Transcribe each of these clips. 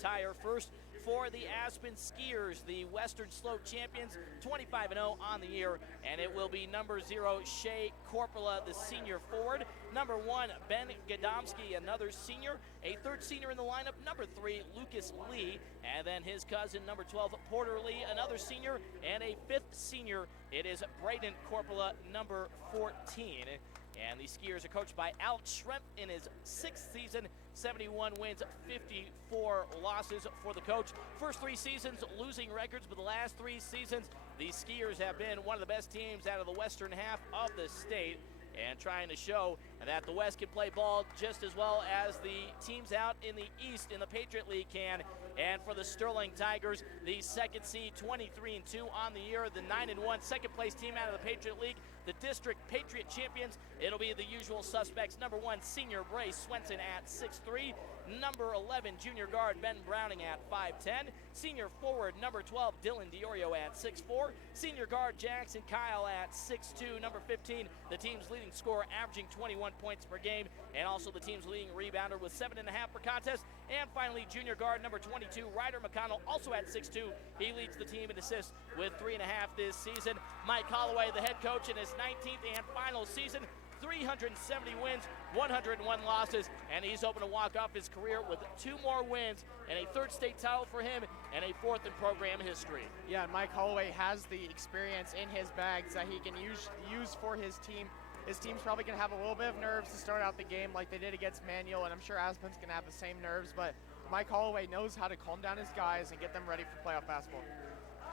tire. First for the Aspen Skiers, the Western Slope champions, 25-0 on the year, and it will be number 0, Shea Corpola, the senior forward. Number 1, Ben Gadomski, another senior. A third senior in the lineup, number 3, Lucas Lee, and then his cousin, number 12, Porter Lee, another senior, and a fifth senior. It is Braden Corpola, number 14. And the skiers are coached by Alex Schrempf in his 6th season, 71 wins, 54 losses for the coach. First 3 seasons losing records, but the last 3 seasons, the skiers have been one of the best teams out of the western half of the state, and trying to show that the West can play ball just as well as the teams out in the East in the Patriot League can. And for the Sterling Tigers, the second seed, 23-2 on the year, the 9-1 second place team out of the Patriot League, the district Patriot champions. It'll be the usual suspects. Number 1, senior Bray Swenson at 6'3", number 11, junior guard Ben Browning at 5'10", senior forward number 12, Dylan Diorio at 6'4", senior guard Jackson Kyle at 6'2", number 15, the team's leading scorer averaging 21 points per game, and also the team's leading rebounder with 7.5 per contest. And finally, junior guard number 22, Ryder McConnell, also at 6'2". He leads the team in assists with 3.5 this season. Mike Holloway, the head coach, in his 19th and final season, 370 wins, 101 losses, and he's hoping to walk off his career with 2 more wins and a 3rd state title for him and a 4th in program history. Yeah, and Mike Holloway has the experience in his bags that he can use for his team. His team's probably going to have a little bit of nerves to start out the game like they did against Manual, and I'm sure Aspen's going to have the same nerves, but Mike Holloway knows how to calm down his guys and get them ready for playoff basketball.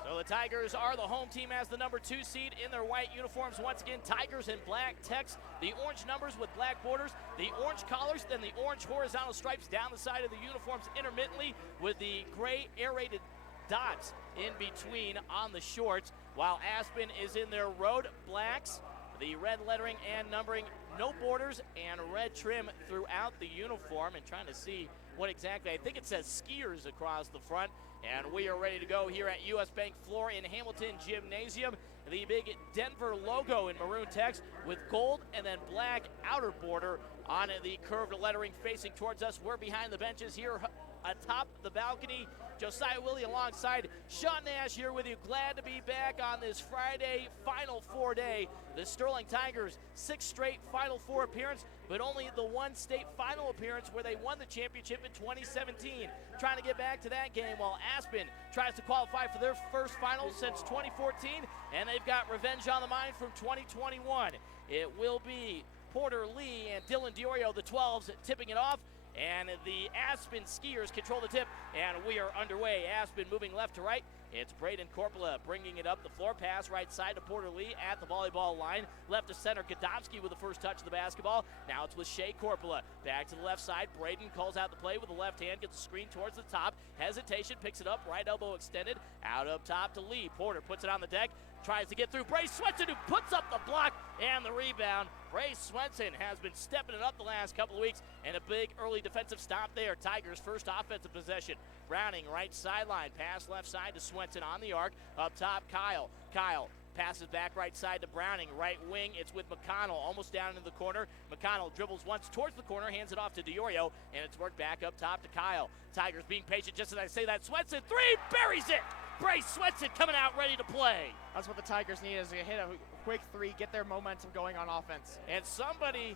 So the Tigers are the home team as the number 2 seed in their white uniforms. Once again, Tigers in black text, the orange numbers with black borders, the orange collars, then the orange horizontal stripes down the side of the uniforms intermittently with the gray aerated dots in between on the shorts, while Aspen is in their road blacks, the red lettering and numbering, no borders, and red trim throughout the uniform. And trying to see what exactly, I think it says skiers across the front. And we are ready to go here at US Bank floor in Hamilton Gymnasium. The big Denver logo in maroon text with gold and then black outer border on the curved lettering facing towards us. We're behind the benches here atop the balcony. Josiah Willie alongside Sean Nash here with you. Glad to be back on this Friday Final Four day. The Sterling Tigers, 6th straight Final Four appearance, but only the 1 state final appearance where they won the championship in 2017. Trying to get back to that game while Aspen tries to qualify for their first final since 2014, and they've got revenge on the mind from 2021. It will be Porter Lee and Dylan Diorio, the 12s, tipping it off. And the Aspen skiers control the tip, and we are underway. Aspen moving left to right. It's Braden Corpola bringing it up the floor. Pass right side to Porter Lee at the volleyball line. Left to center, Gadomski with the first touch of the basketball. Now it's with Shea Corpola. Back to the left side. Braden calls out the play with the left hand. Gets the screen towards the top. Hesitation, picks it up. Right elbow extended. Out up top to Lee. Porter puts it on the deck. Tries to get through Bray Swenson, who puts up the block and the rebound. Bray Swenson has been stepping it up the last couple of weeks, and a big early defensive stop there. Tigers' first offensive possession. Browning right sideline. Pass left side to Swenson on the arc. Up top, Kyle. Kyle passes back right side to Browning. Right wing, it's with McConnell, almost down into the corner. McConnell dribbles once towards the corner, hands it off to Diorio, and it's worked back up top to Kyle. Tigers being patient just as I say that. Swenson, 3, buries it! Bray Swenson coming out ready to play. That's what the Tigers need, is to hit a quick 3, get their momentum going on offense. And somebody,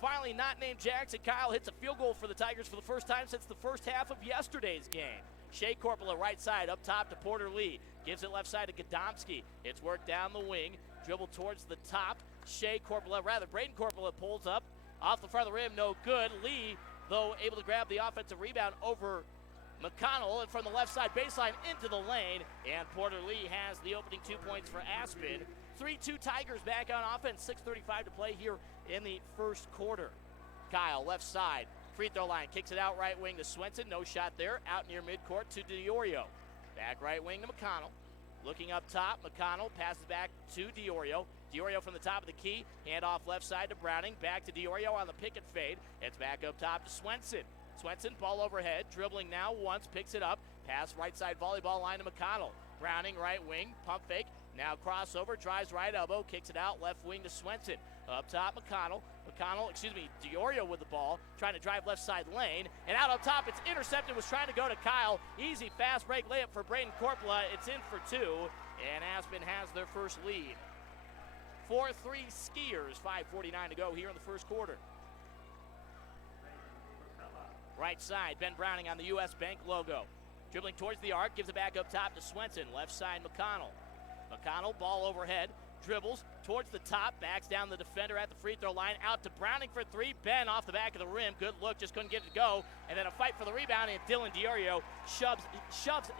finally not named Jackson Kyle, hits a field goal for the Tigers for the first time since the first half of yesterday's game. Shea Corpola right side, up top to Porter Lee. Gives it left side to Gadomski. It's worked down the wing, dribble towards the top. Braden Corpola pulls up. Off the front of the rim, no good. Lee, though, able to grab the offensive rebound over McConnell, and from the left side baseline into the lane, and Porter Lee has the opening 2 points for Aspen. 3-2 Tigers back on offense, 6:35 to play here in the first quarter. Kyle, left side, free throw line, kicks it out right wing to Swenson, no shot there, out near midcourt to Diorio. Back right wing to McConnell. Looking up top, McConnell passes back to Diorio. Diorio from the top of the key, hand off left side to Browning, back to Diorio on the pick and fade. It's back up top to Swenson. Swenson, ball overhead, dribbling now once, picks it up. Pass right side volleyball line to McConnell. Browning, right wing, pump fake, Now crossover, drives right elbow, kicks it out, left wing to Swenson. Up top, Diorio with the ball, trying to drive left side lane. And out up top, it's intercepted, was trying to go to Kyle. Easy fast break layup for Braden Corpola. It's in for two, and Aspen has their first lead. 4-3 Skiers, 5:49 to go here in the first quarter. Right side, Ben Browning on the U.S. Bank logo. Dribbling towards the arc, gives it back up top to Swenson. Left side, McConnell. McConnell, ball overhead, dribbles towards the top, backs down the defender at the free throw line, out to Browning for three. Ben off the back of the rim, good look, just couldn't get it to go. And then a fight for the rebound, and Dylan Diorio shoves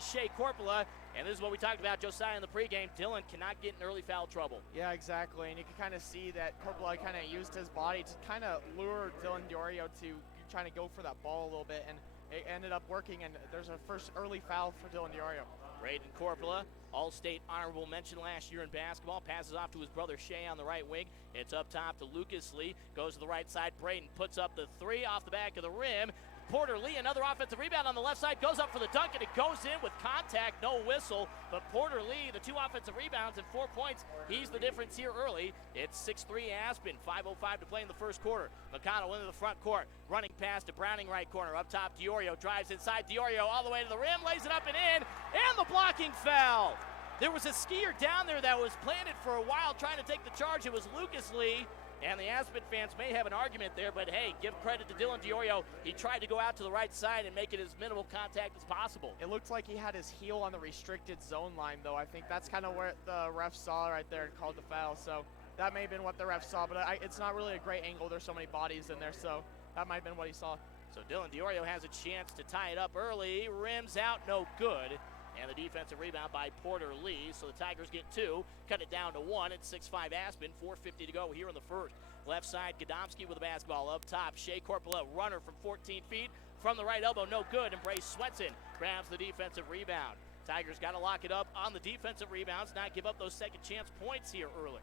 Shea Corpola. And this is what we talked about, Josiah, in the pregame. Dylan cannot get in early foul trouble. Yeah, exactly. And you can kind of see that Corpola kind of used his body to kind of lure Dylan Diorio to trying to go for that ball a little bit. And it ended up working, and there's a first early foul for Dylan Diorio. Braden Corpola, All-State honorable mention last year in basketball, passes off to his brother Shea on the right wing. It's up top to Lucas Lee, goes to the right side. Braden puts up the three off the back of the rim. Porter Lee, another offensive rebound on the left side, goes up for the dunk, and it goes in with contact, no whistle. But Porter Lee, the two offensive rebounds and 4 points, he's the difference here early. It's 6-3 Aspen, 5:05 to play in the first quarter. McConnell into the front court, running pass to Browning right corner. Up top, Diorio drives inside. Diorio all the way to the rim, lays it up and in, and the blocking foul. There was a skier down there that was planted for a while trying to take the charge. It was Lucas Lee. And the Aspen fans may have an argument there, but hey, give credit to Dylan Diorio. He tried to go out to the right side and make it as minimal contact as possible. It looked like he had his heel on the restricted zone line, though. I think that's kind of where the ref saw right there and called the foul. So that may have been what the ref saw, but it's not really a great angle. There's so many bodies in there, so that might have been what he saw. So Dylan Diorio has a chance to tie it up early. Rims out, no good. And the defensive rebound by Porter Lee. So the Tigers get two, cut it down to one. It's 6-5 Aspen, 4:50 to go here in the first. Left side, Gadomski with the basketball up top. Shea Corpola, runner from 14 feet. From the right elbow, no good. And Brace Swenson grabs the defensive rebound. Tigers got to lock it up on the defensive rebounds, not give up those second chance points here early.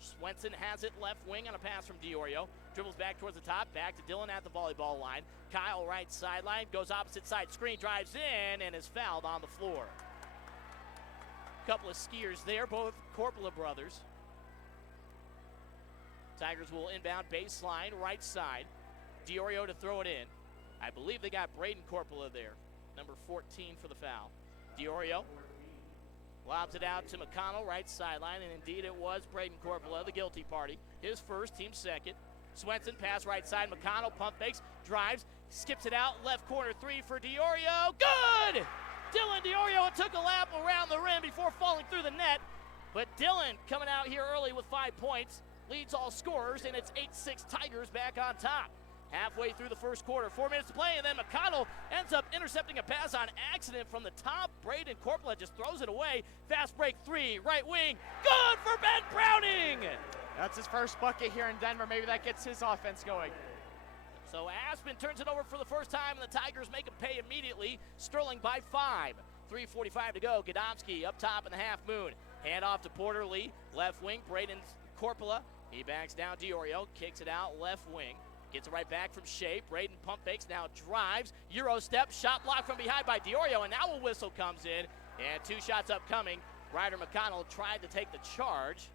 Swenson has it left wing on a pass from Diorio. Dribbles back towards the top, back to Dylan at the volleyball line. Kyle right sideline, goes opposite side screen, drives in, and is fouled on the floor. Couple of skiers there, both Corpola brothers. Tigers will inbound baseline, right side. Diorio to throw it in. I believe they got Braden Corpola there, number 14 for the foul. Diorio lobs it out to McConnell, right sideline, and indeed it was Braden Corpola, the guilty party. His first, team second. Swenson, pass right side. McConnell, pump fakes, drives, skips it out, left corner three for Diorio. Good! Dylan Diorio took a lap around the rim before falling through the net. But Dylan coming out here early with 5 points, leads all scorers, and it's 8-6 Tigers back on top. Halfway through the first quarter, 4 minutes to play, and then McConnell ends up intercepting a pass on accident from the top. Braden Corpola just throws it away. Fast break three, right wing, good for Ben Browning! That's his first bucket here in Denver. Maybe that gets his offense going. So Aspen turns it over for the first time, and the Tigers make him pay immediately. Sterling by 5. 3:45 to go. Gadomski up top in the half moon. Hand off to Porter Lee, left wing. Braden Corpola, he backs down Diorio, kicks it out left wing. Gets it right back from Shea. Braden pump fakes, now drives. Euro step, shot blocked from behind by Diorio, and now a whistle comes in. And 2 shots upcoming. Ryder McConnell tried to take the charge.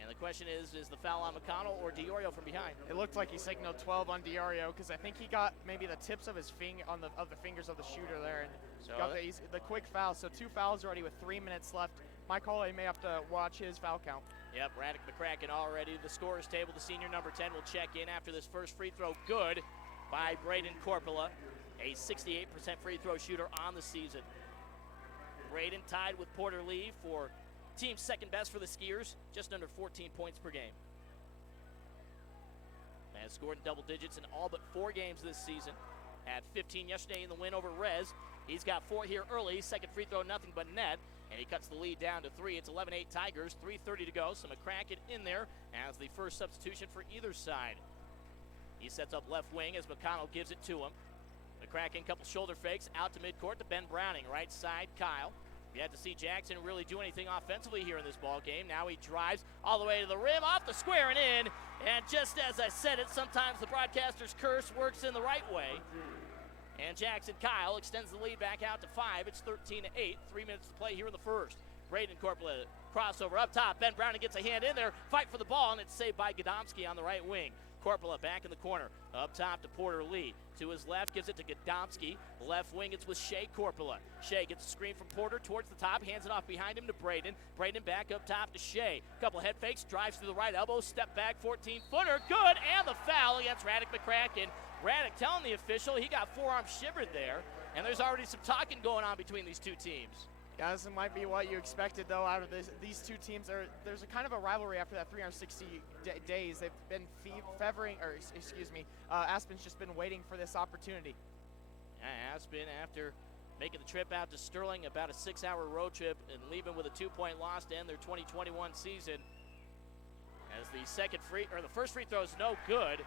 And the question is the foul on McConnell or Diorio from behind? It looked like he signaled 12 on Diorio because I think he got maybe the tips of his the fingers of the shooter there and so got the quick foul. So 2 fouls already with 3 minutes left. Mike Holloway may have to watch his foul count. Yep, Radek McCracken already. The scorer's table, the senior number 10 will check in after this first free throw. Good by Braden Corpola, a 68% free throw shooter on the season. Braden tied with Porter Lee for team's second best for the Skiers, just under 14 points per game. Has scored in double digits in all but 4 games this season. Had 15 yesterday in the win over Rez. He's got 4 here early. Second free throw, nothing but net. And he cuts the lead down to 3. It's 11-8 Tigers, 3:30 to go. So McCracken in there as the first substitution for either side. He sets up left wing as McConnell gives it to him. McCracken, couple shoulder fakes out to midcourt to Ben Browning. Right side, Kyle. We had to see Jackson really do anything offensively here in this ball game. Now he drives all the way to the rim, off the square and in. And just as I said it, sometimes the broadcaster's curse works in the right way. And Jackson Kyle extends the lead back out to 5. It's 13-8. 3 minutes to play here in the first. Braden Corpola crossover up top. Ben Browning gets a hand in there. Fight for the ball, and it's saved by Gadomski on the right wing. Corpola back in the corner. Up top to Porter Lee. To his left, gives it to Gadomski. Left wing, it's with Shea Corpola. Shea gets a screen from Porter towards the top. Hands it off behind him to Braden. Braden back up top to Shea. Couple head fakes. Drives through the right elbow. Step back, 14-footer. Good, and the foul against Radek McCracken. Radek telling the official he got forearm shivered there. And there's already some talking going on between these two teams. Yeah, this might be what you expected, though, out of these two teams. There's a kind of a rivalry after that 360 days. They've been Aspen's just been waiting for this opportunity. Aspen, after making the trip out to Sterling, about a 6-hour road trip, and leaving with a 2-point loss to end their 2021 season. As the first free throw is no good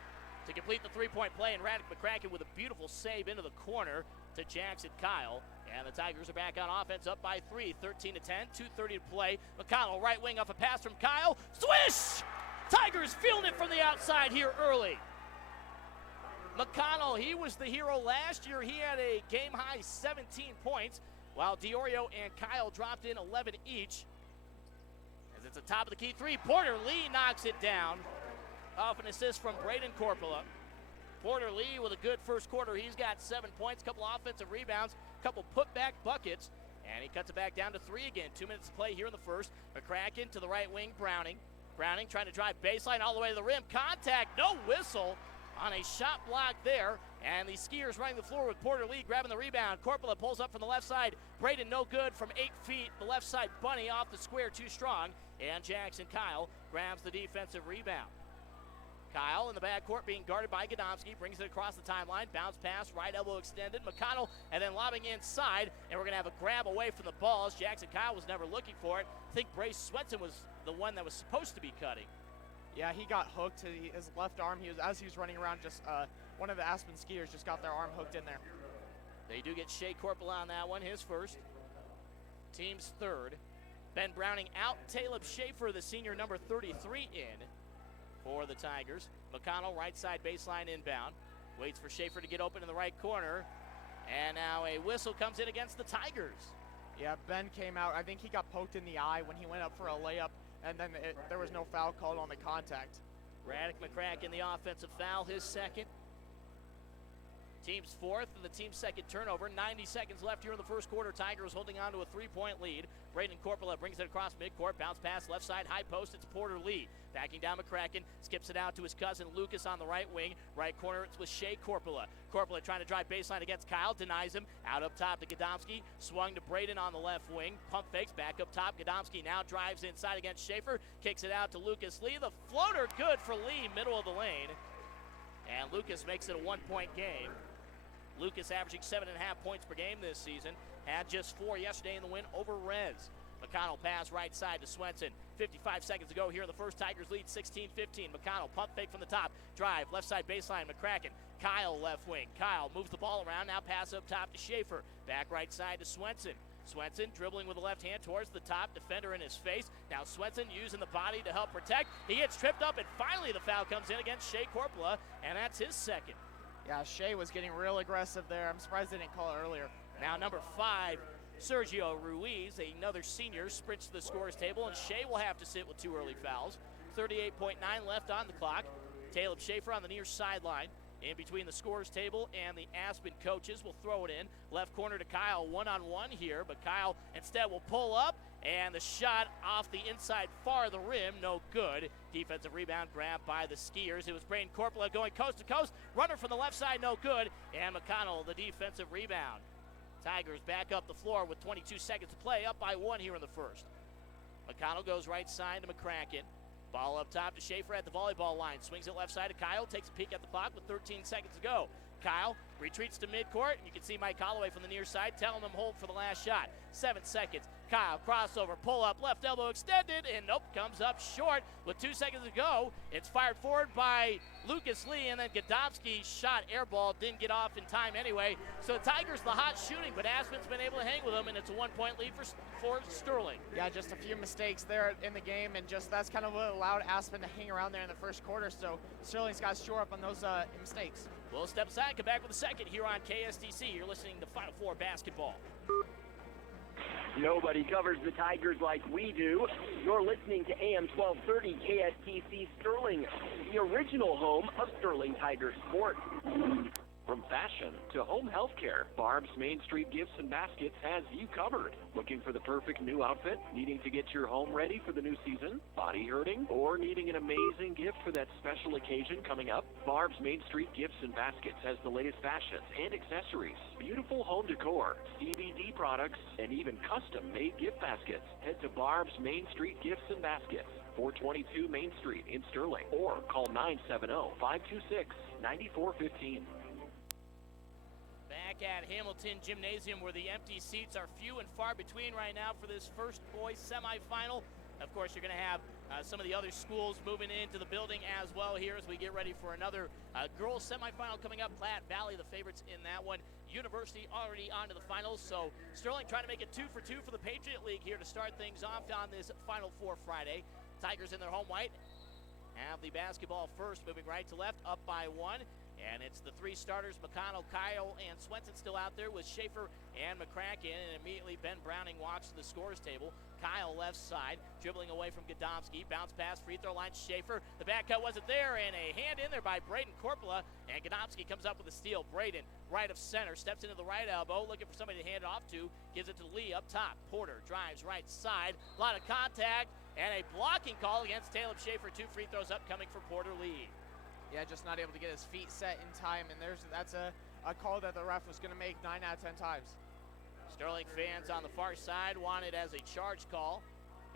to complete the 3-point play, and Radek McCracken with a beautiful save into the corner to Jackson Kyle. And the Tigers are back on offense, up by 3, 13-10, 2:30 to play. McConnell, right wing off a pass from Kyle. Swish! Tigers feeling it from the outside here early. McConnell, he was the hero last year. He had a game-high 17 points, while Diorio and Kyle dropped in 11 each. As it's a top of the key three, Porter Lee knocks it down off an assist from Braden Corpola. Porter Lee with a good first quarter. He's got 7 points, couple offensive rebounds, couple putback buckets, and he cuts it back down to 3 again. 2 minutes to play here in the first. McCracken to the right wing, Browning. Browning trying to drive baseline all the way to the rim. Contact, no whistle on a shot block there. And the Skiers running the floor with Porter Lee grabbing the rebound. Corpola pulls up from the left side. Braden no good from 8 feet. The left side bunny off the square, too strong. And Jackson Kyle grabs the defensive rebound. Kyle in the backcourt being guarded by Gadomski, brings it across the timeline, bounce pass, right elbow extended, McConnell, and then lobbing inside, and we're going to have a grab away from the ball as Jackson Kyle was never looking for it. I think Brace Swetson was the one that was supposed to be cutting. Yeah, he got hooked to his left arm. As he was running around, just one of the Aspen skiers just got their arm hooked in there. They do get Shea Corpola on that one, his first. Team's third. Ben Browning out, Caleb Shafer, the senior, number 33, in for the Tigers. McConnell, right side baseline inbound. Waits for Shafer to get open in the right corner. And now a whistle comes in against the Tigers. Yeah, Ben came out. I think he got poked in the eye when he went up for a layup, and then there was no foul called on the contact. Radek McCracken, the offensive foul, his second. Team's fourth and the team's second turnover. 90 seconds left here in the first quarter. Tigers holding on to a 3-point lead. Braden Corpola brings it across midcourt. Bounce pass left side, high post. It's Porter Lee. Backing down McCracken. Skips it out to his cousin Lucas on the right wing. Right corner, it's with Shea Corpola. Corpola trying to drive baseline against Kyle. Denies him. Out up top to Gadomski. Swung to Braden on the left wing. Pump fakes. Back up top. Gadomski now drives inside against Shafer. Kicks it out to Lucas Lee. The floater good for Lee, middle of the lane. And Lucas makes it a 1-point game. Lucas averaging 7.5 points per game this season. Had just 4 yesterday in the win over Reds. McConnell pass right side to Swenson. 55 seconds to go here in the first. Tigers lead 16-15. McConnell pump fake from the top. Drive left side baseline. McCracken. Kyle left wing. Kyle moves the ball around. Now pass up top to Shafer. Back right side to Swenson. Swenson dribbling with the left hand towards the top. Defender in his face. Now Swenson using the body to help protect. He gets tripped up, and finally the foul comes in against Shea Corpola, and that's his second. Yeah, Shea was getting real aggressive there. I'm surprised they didn't call it earlier. Now number 5, Sergio Ruiz, another senior, sprints to the scorer's table, and Shea will have to sit with 2 early fouls. 38.9 left on the clock. Caleb Shafer on the near sideline. In between the scorer's table and the Aspen coaches will throw it in. Left corner to Kyle, one-on-one here, but Kyle instead will pull up, and the shot off the inside far of the rim, no good. Defensive rebound grabbed by the Skiers. It was Braden Corpola going coast to coast. Runner from the left side, no good. And McConnell, the defensive rebound. Tigers back up the floor with 22 seconds to play, up by 1 here in the first. McConnell goes right side to McCracken. Ball up top to Shafer at the volleyball line. Swings it left side to Kyle. Takes a peek at the clock with 13 seconds to go. Kyle retreats to midcourt. You can see Mike Holloway from the near side telling them hold for the last shot. 7 seconds. Kyle crossover, pull up, left elbow extended, and nope, comes up short with 2 seconds to go. It's fired forward by Lucas Lee, and then Gadomski shot airball, didn't get off in time anyway. So the Tigers, the hot shooting, but Aspen's been able to hang with them, and it's a 1-point lead for Sterling. Yeah, just a few mistakes there in the game, and just that's kind of what allowed Aspen to hang around there in the first quarter. So Sterling's got to shore up on those mistakes. We'll step aside and come back with a second here on KSTC. You're listening to Final Four Basketball. Nobody covers the Tigers like we do. You're listening to AM 1230 KSTC Sterling, the original home of Sterling Tiger Sport. From fashion to home health care, Barb's Main Street Gifts and Baskets has you covered. Looking for the perfect new outfit? Needing to get your home ready for the new season? Body hurting? Or needing an amazing gift for that special occasion coming up? Barb's Main Street Gifts and Baskets has the latest fashions and accessories, beautiful home decor, CBD products, and even custom-made gift baskets. Head to Barb's Main Street Gifts and Baskets, 422 Main Street in Sterling, or call 970-526-9415. Back at Hamilton Gymnasium, where the empty seats are few and far between right now for this first boys semifinal. Of course, you're going to have some of the other schools moving into the building as well here as we get ready for another girls semifinal coming up. Platte Valley, the favorites in that one. University already on to the finals, so Sterling trying to make it 2 for 2 for the Patriot League here to start things off on this Final Four Friday. Tigers in their home white have the basketball first, moving right to left, up by 1. And it's the three starters, McConnell, Kyle, and Swenson still out there with Shafer and McCracken. And immediately Ben Browning walks to the scorer's table. Kyle left side, dribbling away from Gadomski. Bounce pass, free throw line, Shafer. The back cut wasn't there, and a hand in there by Braden Korpela. And Gadomski comes up with a steal. Braden, right of center, steps into the right elbow, looking for somebody to hand it off to. Gives it to Lee up top. Porter drives right side. A lot of contact, and a blocking call against Caleb Shafer. 2 free throws upcoming for Porter Lee. Yeah, just not able to get his feet set in time, and that's a call that the ref was going to make 9 out of 10 times. Sterling fans on the far side want it as a charge call.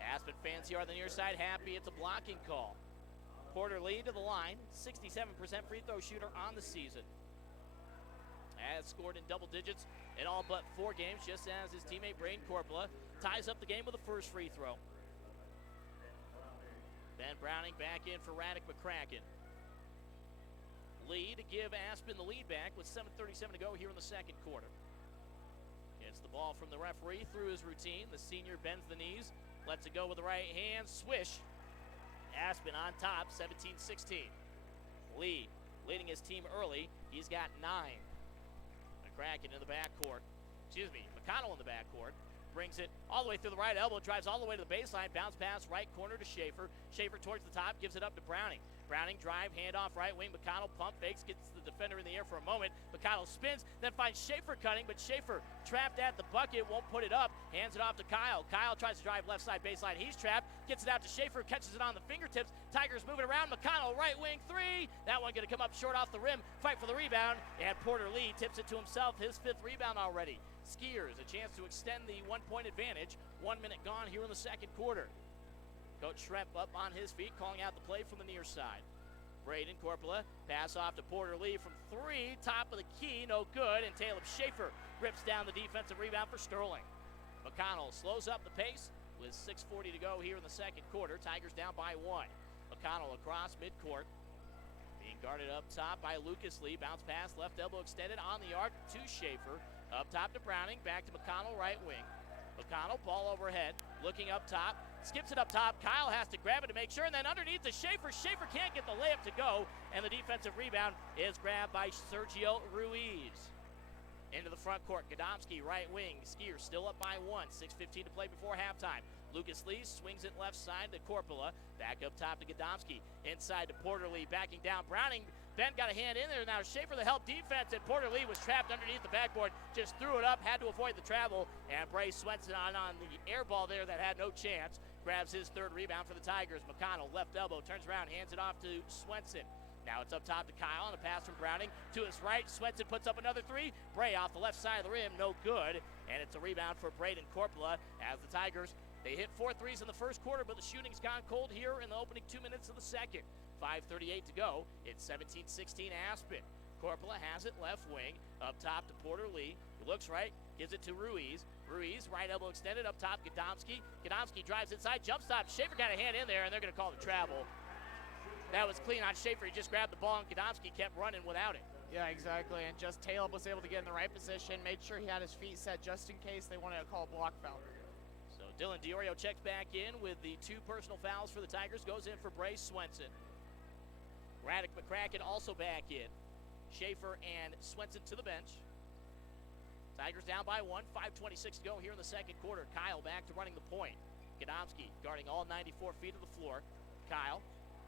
Aspen fans here on the near side happy it's a blocking call. Porter Lee to the line, 67% free throw shooter on the season. Has scored in double digits in all but 4 games, just as his teammate Braden Korpela ties up the game with the first free throw. Ben Browning back in for Radek McCracken. Lee to give Aspen the lead back with 7:37 to go here in the second quarter. Gets the ball from the referee through his routine. The senior bends the knees, lets it go with the right hand, swish. Aspen on top, 17-16. Lee leading his team early. He's got 9. McCracken in the backcourt. McConnell in the backcourt. Brings it all the way through the right elbow, drives all the way to the baseline, bounce pass right corner to Shafer. Shafer towards the top, gives it up to Browning. Browning drive, handoff right wing. McConnell pump fakes, gets the defender in the air for a moment. McConnell spins, then finds Shafer cutting, but Shafer trapped at the bucket, won't put it up. Hands it off to Kyle. Kyle tries to drive left side baseline. He's trapped, gets it out to Shafer, catches it on the fingertips. Tigers moving around. McConnell right wing 3. That one going to come up short off the rim. Fight for the rebound, and Porter Lee tips it to himself. His 5th rebound already. Skiers a chance to extend the 1-point advantage. 1 minute gone here in the second quarter. Coach Schremp up on his feet, calling out the play from the near side. Braden Korpela, pass off to Porter Lee from 3, top of the key, no good, and Caleb Shafer rips down the defensive rebound for Sterling. McConnell slows up the pace with 6:40 to go here in the second quarter. Tigers down by 1. McConnell across midcourt, being guarded up top by Lucas Lee. Bounce pass, left elbow extended on the arc to Shafer. Up top to Browning, back to McConnell, right wing. McConnell, ball overhead, looking up top, skips it up top. Kyle has to grab it to make sure, and then underneath to Shafer. Shafer can't get the layup to go, and the defensive rebound is grabbed by Sergio Ruiz. Into the front court, Gadomski, right wing. Skiers still up by 1, 6:15 to play before halftime. Lucas Lee swings it left side to Korpela. Back up top to Gadomski. Inside to Porter Lee, backing down. Browning, Ben got a hand in there. Now Shafer the help defense, and Porter Lee was trapped underneath the backboard. Just threw it up, had to avoid the travel. And Bray Swenson on the air ball there that had no chance. Grabs his 3rd rebound for the Tigers. McConnell, left elbow, turns around, hands it off to Swenson. Now it's up top to Kyle, and a pass from Browning to his right. Swenson puts up another 3. Bray off the left side of the rim, no good. And it's a rebound for Braden Korpela as the Tigers, they hit 4 threes in the first quarter, but the shooting's gone cold here in the opening 2 minutes of the second. 5:38 to go. It's 17-16 Aspen. Korpela has it left wing, up top to Porter Lee. He looks right, gives it to Ruiz. Ruiz, right elbow extended, up top Gadomski. Gadomski drives inside, jump stop. Shafer got a hand in there, and they're going to call the travel. That was clean on Shafer. He just grabbed the ball, and Gadomski kept running without it. Yeah, exactly, and just Caleb was able to get in the right position, made sure he had his feet set just in case they wanted to call a block foul. So Dylan Diorio checks back in with the 2 personal fouls for the Tigers, goes in for Bray Swenson. Radek McCracken also back in. Shafer and Swenson to the bench. Tigers down by 1, 5:26 to go here in the second quarter. Kyle back to running the point. Gadomski guarding all 94 feet of the floor. Kyle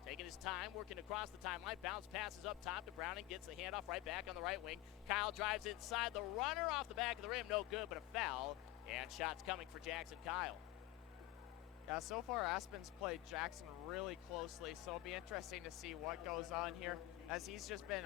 taking his time, working across the timeline. Bounce passes up top to Browning, gets the handoff right back on the right wing. Kyle drives inside, the runner off the back of the rim, no good, but a foul. And shots coming for Jackson Kyle. Yeah, so far Aspen's played Jackson really closely, so it'll be interesting to see what goes on here, as he's just been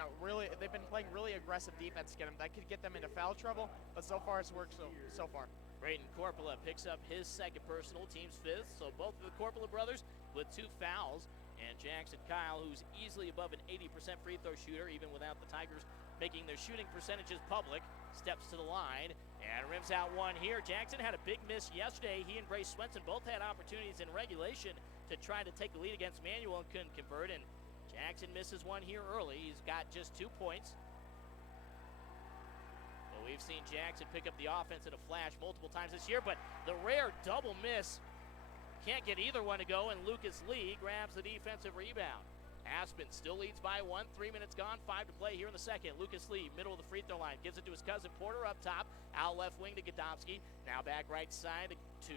they've been playing really aggressive defense to get him. That could get them into foul trouble, but so far it's worked so far. Braden Corpola picks up his second personal, team's fifth, so both of the Corpola brothers with 2 fouls. And Jackson Kyle, who's easily above an 80% free throw shooter, even without the Tigers making their shooting percentages public, steps to the line and rims out one here. Jackson had a big miss yesterday. He and Bryce Swenson both had opportunities in regulation to try to take the lead against Manual and couldn't convert, and Jackson misses one here early. He's got just 2 points. But we've seen Jackson pick up the offense in a flash multiple times this year, but the rare double miss can't get either one to go, and Lucas Lee grabs the defensive rebound. Aspen still leads by 1, 3 minutes gone, 5 to play here in the second. Lucas Lee, middle of the free throw line, gives it to his cousin Porter up top, out left wing to Gadomski, now back right side to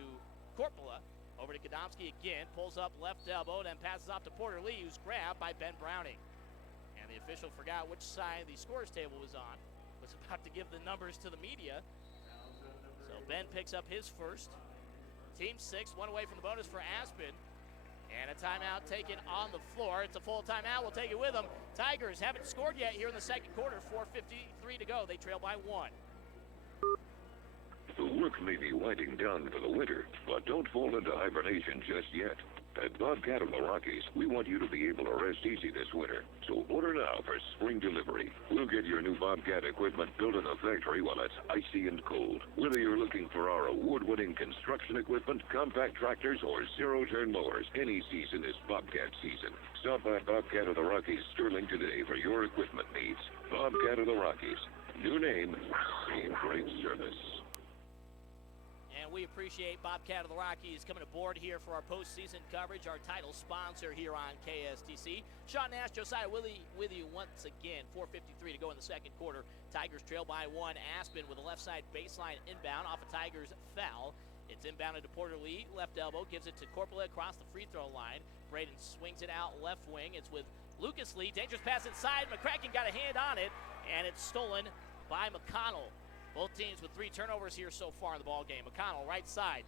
Corpola, over to Gadomski again, pulls up left elbow, then passes off to Porter Lee, who's grabbed by Ben Browning. And the official forgot which side the scores table was on, was about to give the numbers to the media. So Ben picks up his first. Team 6, 1 away from the bonus for Aspen. And a timeout taken on the floor. It's a full timeout. We'll take it with them. Tigers haven't scored yet here in the second quarter. 4:53 to go. They trail by 1. The work may be winding down for the winter, but don't fall into hibernation just yet. At Bobcat of the Rockies, we want you to be able to rest easy this winter. So order now for spring delivery. We'll get your new Bobcat equipment built in the factory while it's icy and cold. Whether you're looking for our award-winning construction equipment, compact tractors, or zero-turn mowers, any season is Bobcat season. Stop by Bobcat of the Rockies, Sterling, today for your equipment needs. Bobcat of the Rockies. New name, same great service. And we appreciate Bobcat of the Rockies coming aboard here for our postseason coverage, our title sponsor here on KSTC. Sean Nash, Josiah Willie with you once again. 4:53 to go in the second quarter. Tigers trail by 1. Aspen with a left side baseline inbound off a Tigers foul. It's inbounded to Porter Lee, left elbow, gives it to Corpola across the free throw line. Braden swings it out left wing. It's with Lucas Lee. Dangerous pass inside. McCracken got a hand on it, and it's stolen by McConnell. Both teams with 3 turnovers here so far in the ball game. McConnell, right side,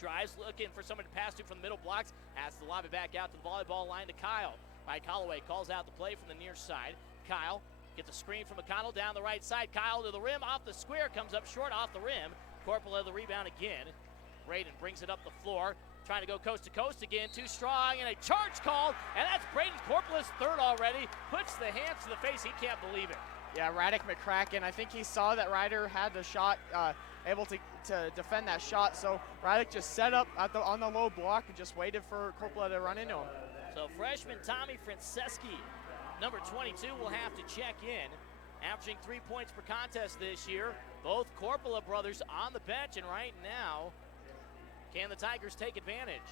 drives, looking for someone to pass to from the middle blocks, has to lob it back out to the volleyball line to Kyle. Mike Holloway calls out the play from the near side. Kyle gets a screen from McConnell down the right side. Kyle to the rim, off the square, comes up short off the rim. Corpola the rebound again. Braden brings it up the floor, trying to go coast to coast again. Too strong, and a charge called, and that's Braden Corpola's third already. Puts the hands to the face. He can't believe it. Yeah, Radek McCracken, I think he saw that Ryder had the shot, able to defend that shot, so Radek just set up on the low block and just waited for Corpola to run into him. So freshman Tommy Franceschi, number 22, will have to check in, averaging 3 points per contest this year. Both Corpola brothers on the bench, and right now, can the Tigers take advantage?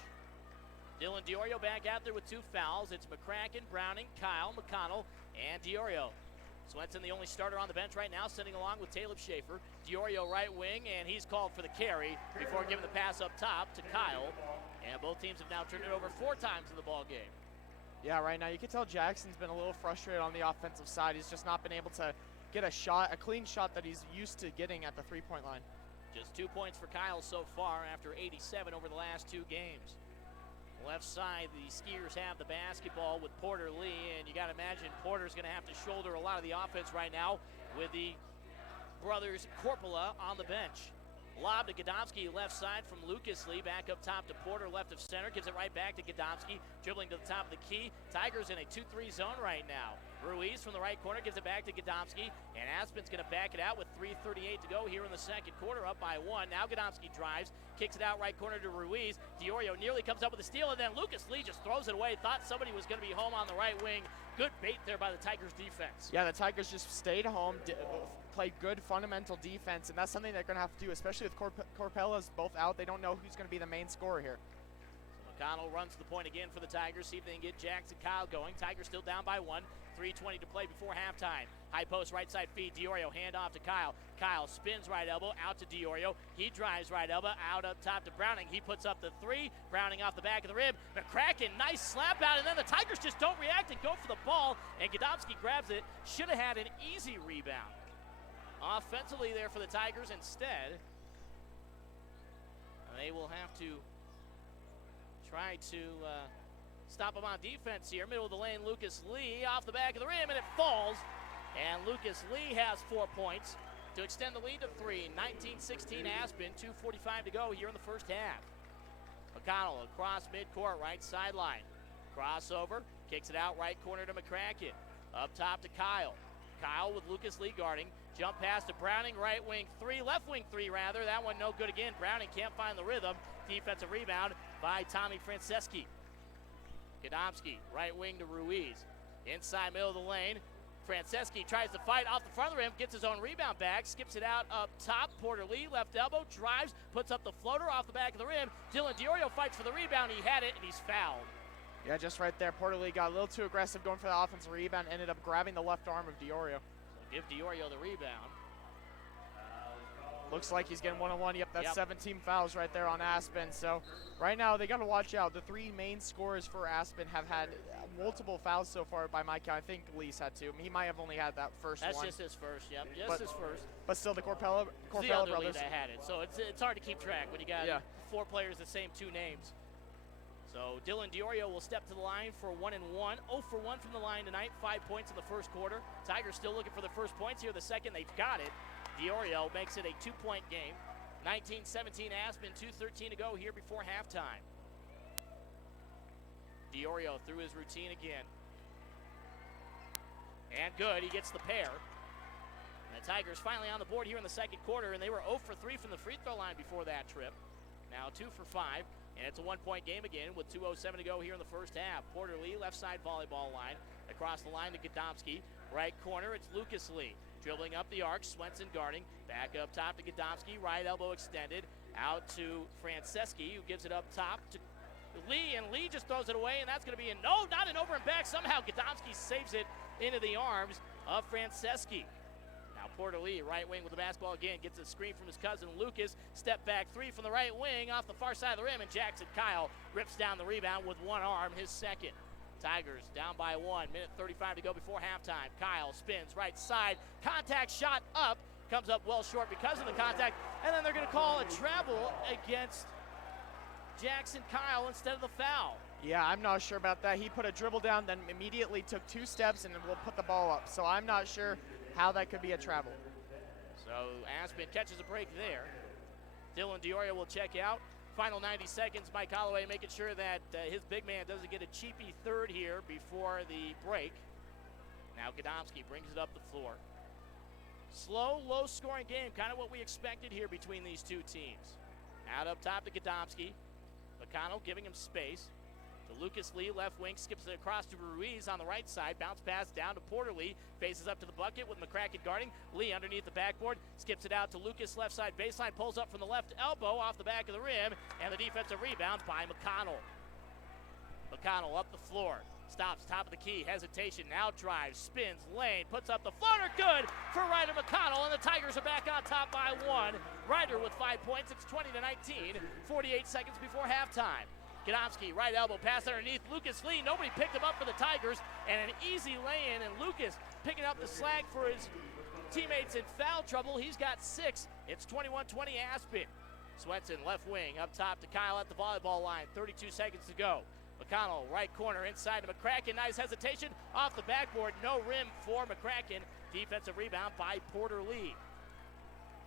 Dylan Diorio back out there with 2 fouls. It's McCracken, Browning, Kyle, McConnell, and Diorio. Swenson, the only starter on the bench right now, sitting along with Caleb Shafer. Diorio right wing, and he's called for the carry before giving the pass up top to Kyle. And both teams have now turned it over 4 times in the ball game. Yeah, right now you can tell Jackson's been a little frustrated on the offensive side. He's just not been able to get a clean shot that he's used to getting at the 3-point line. Just 2 points for Kyle so far after 87 over the last 2 games. Left side, the Skiers have the basketball with Porter Lee, and you got to imagine Porter's going to have to shoulder a lot of the offense right now with the brothers Corpola on the bench. Lob to Gadomski, left side from Lucas Lee, back up top to Porter, left of center, gives it right back to Gadomski, dribbling to the top of the key. Tigers in a 2-3 zone right now. Ruiz from the right corner gives it back to Gadomski, and Aspen's going to back it out with 3:38 to go here in the second quarter, up by 1. Now Gadomski drives, kicks it out right corner to Ruiz. Diorio nearly comes up with a steal, and then Lucas Lee just throws it away. Thought somebody was going to be home on the right wing. Good bait there by the Tigers defense. Yeah, the Tigers just stayed home, played good fundamental defense, and that's something they're going to have to do, especially with Corpella's both out. They don't know who's going to be the main scorer here. McConnell runs the point again for the Tigers. See if they can get Jackson Kyle going. Tigers still down by 1. 3:20 to play before halftime. High post, right side feed. Diorio, hand off to Kyle. Kyle spins right elbow out to Diorio. He drives right elbow out up top to Browning. He puts up the three. Browning off the back of the rim. McCracken, nice slap out, and then the Tigers just don't react and go for the ball, and Gadomski grabs it. Should have had an easy rebound. Offensively there for the Tigers instead. They will have to try to stop him on defense here. Middle of the lane, Lucas Lee off the back of the rim, and it falls. And Lucas Lee has 4 points to extend the lead to 3. 19-16 Aspen, 2:45 to go here in the first half. McConnell across midcourt, right sideline. Crossover, kicks it out right corner to McCracken. Up top to Kyle. Kyle with Lucas Lee guarding. Jump pass to Browning, right wing three, left wing three rather. That one no good again. Browning can't find the rhythm. Defensive rebound by Tommy Franceschi. Gadomski, right wing to Ruiz. Inside middle of the lane. Franceschi tries to fight off the front of the rim, gets his own rebound back, skips it out up top. Porter Lee, left elbow, drives, puts up the floater off the back of the rim. Dylan Diorio fights for the rebound. He had it, and he's fouled. Yeah, just right there. Porter Lee got a little too aggressive going for the offensive rebound, ended up grabbing the left arm of Diorio. So give Diorio the rebound. Looks like he's getting one-on-one. Yep, that's 17 fouls right there on Aspen. So right now they got to watch out. The three main scorers for Aspen have had multiple fouls so far by my count. I think Lee's had 2. He might have only had that first one. That's just his first, his first. But still, the Corpella the other brothers. Lee that had it. So it's hard to keep track when you got 4 players the same 2 names. So Dylan Diorio will step to the line for 1 and 1. 0 for 1 from the line tonight. 5 points in the first quarter. Tigers still looking for the first points here. The second, they've got it. Diorio makes it a 2-point game. 19-17 Aspen, 2:13 to go here before halftime. Diorio through his routine again. And good, he gets the pair. And the Tigers finally on the board here in the second quarter, and they were 0 for 3 from the free throw line before that trip. Now 2 for 5, and it's a 1-point game again with 2:07 to go here in the first half. Porter Lee, left side volleyball line. Across the line to Gadomski. Right corner, it's Lucas Lee. Dribbling up the arc, Swenson guarding. Back up top to Gadomski, right elbow extended. Out to Franceschi, who gives it up top to Lee, and Lee just throws it away, and that's going to be not an over and back. Somehow Gadomski saves it into the arms of Franceschi. Now Porter Lee, right wing with the basketball again, gets a screen from his cousin Lucas. Step back 3 from the right wing off the far side of the rim, and Jackson Kyle rips down the rebound with one arm, his second. Tigers down by 1, minute 35 to go before halftime. Kyle spins right side, contact shot up, comes up well short because of the contact, and then they're going to call a travel against Jackson Kyle instead of the foul. Yeah, I'm not sure about that. He put a dribble down, then immediately took 2 steps and will put the ball up. So I'm not sure how that could be a travel. So Aspen catches a break there. Dylan Diorio will check out. Final 90 seconds, Mike Holloway making sure that his big man doesn't get a cheapy third here before the break. Now Gadomski brings it up the floor. Slow, low-scoring game, kind of what we expected here between these two teams. Out up top to Gadomski. McConnell giving him space. To Lucas Lee, left wing, skips it across to Ruiz on the right side. Bounce pass down to Porter Lee. Faces up to the bucket with McCracken guarding. Lee underneath the backboard. Skips it out to Lucas, left side baseline. Pulls up from the left elbow off the back of the rim. And the defensive rebound by McConnell. McConnell up the floor. Stops, top of the key, hesitation, now drives, spins, lane, puts up the floater, good for Ryder McConnell, and the Tigers are back on top by 1. Ryder with 5 points, it's 20-19, 48 seconds before halftime. Gadomski, right elbow, pass underneath, Lucas Lee, nobody picked him up for the Tigers, and an easy lay-in, and Lucas picking up the slack for his teammates in foul trouble. He's got 6, it's 21-20 Aspen. Swenson, left wing, up top to Kyle at the volleyball line, 32 seconds to go. McConnell, right corner, inside to McCracken. Nice hesitation off the backboard. No rim for McCracken. Defensive rebound by Porter Lee.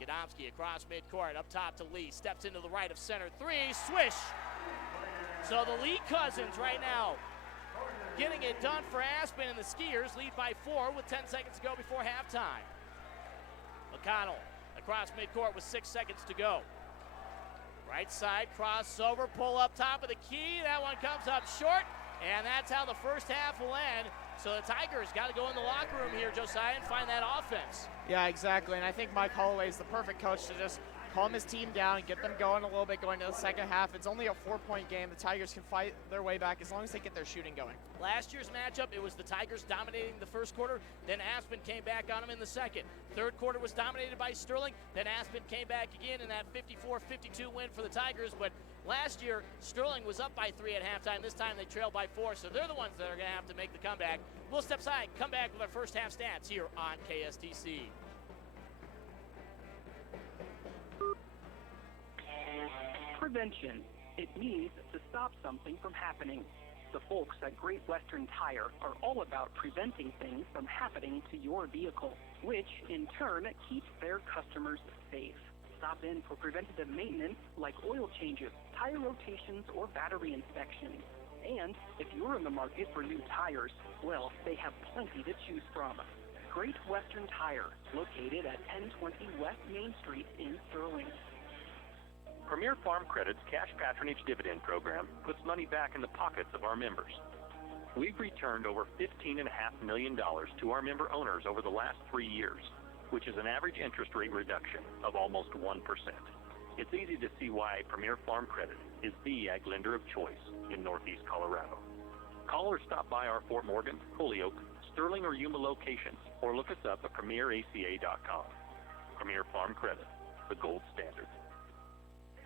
Gadomski across midcourt, up top to Lee. Steps into the right of center. 3, swish. So the Lee cousins right now getting it done for Aspen, and the Skiers lead by 4 with 10 seconds to go before halftime. McConnell across midcourt with 6 seconds to go. Right side, crossover, pull up top of the key. That one comes up short, and that's how the first half will end. So the Tigers got to go in the locker room here, Josiah, and find that offense. Yeah, exactly. And I think Mike Holloway is the perfect coach to just calm his team down, get them going a little bit going into the second half. It's only a 4-point game. The Tigers can fight their way back as long as they get their shooting going. Last year's matchup, it was the Tigers dominating the first quarter, then Aspen came back on them in the second. Third quarter was dominated by Sterling, then Aspen came back again in that 54-52 win for the Tigers. But last year, Sterling was up by 3 at halftime. This time they trailed by 4, so they're the ones that are going to have to make the comeback. We'll step aside, come back with our first half stats here on KSTC. Prevention. It means to stop something from happening. The folks at Great Western Tire are all about preventing things from happening to your vehicle, which in turn keeps their customers safe. Stop in for preventative maintenance like oil changes, tire rotations, or battery inspections. And if you're in the market for new tires, well, they have plenty to choose from. Great Western Tire, located at 1020 West Main Street in Sterling. Premier Farm Credit's Cash Patronage Dividend Program puts money back in the pockets of our members. We've returned over $15.5 million to our member owners over the last 3 years, which is an average interest rate reduction of almost 1%. It's easy to see why Premier Farm Credit is the ag lender of choice in Northeast Colorado. Call or stop by our Fort Morgan, Holyoke, Sterling, or Yuma locations, or look us up at premieraca.com. Premier Farm Credit, the gold standard.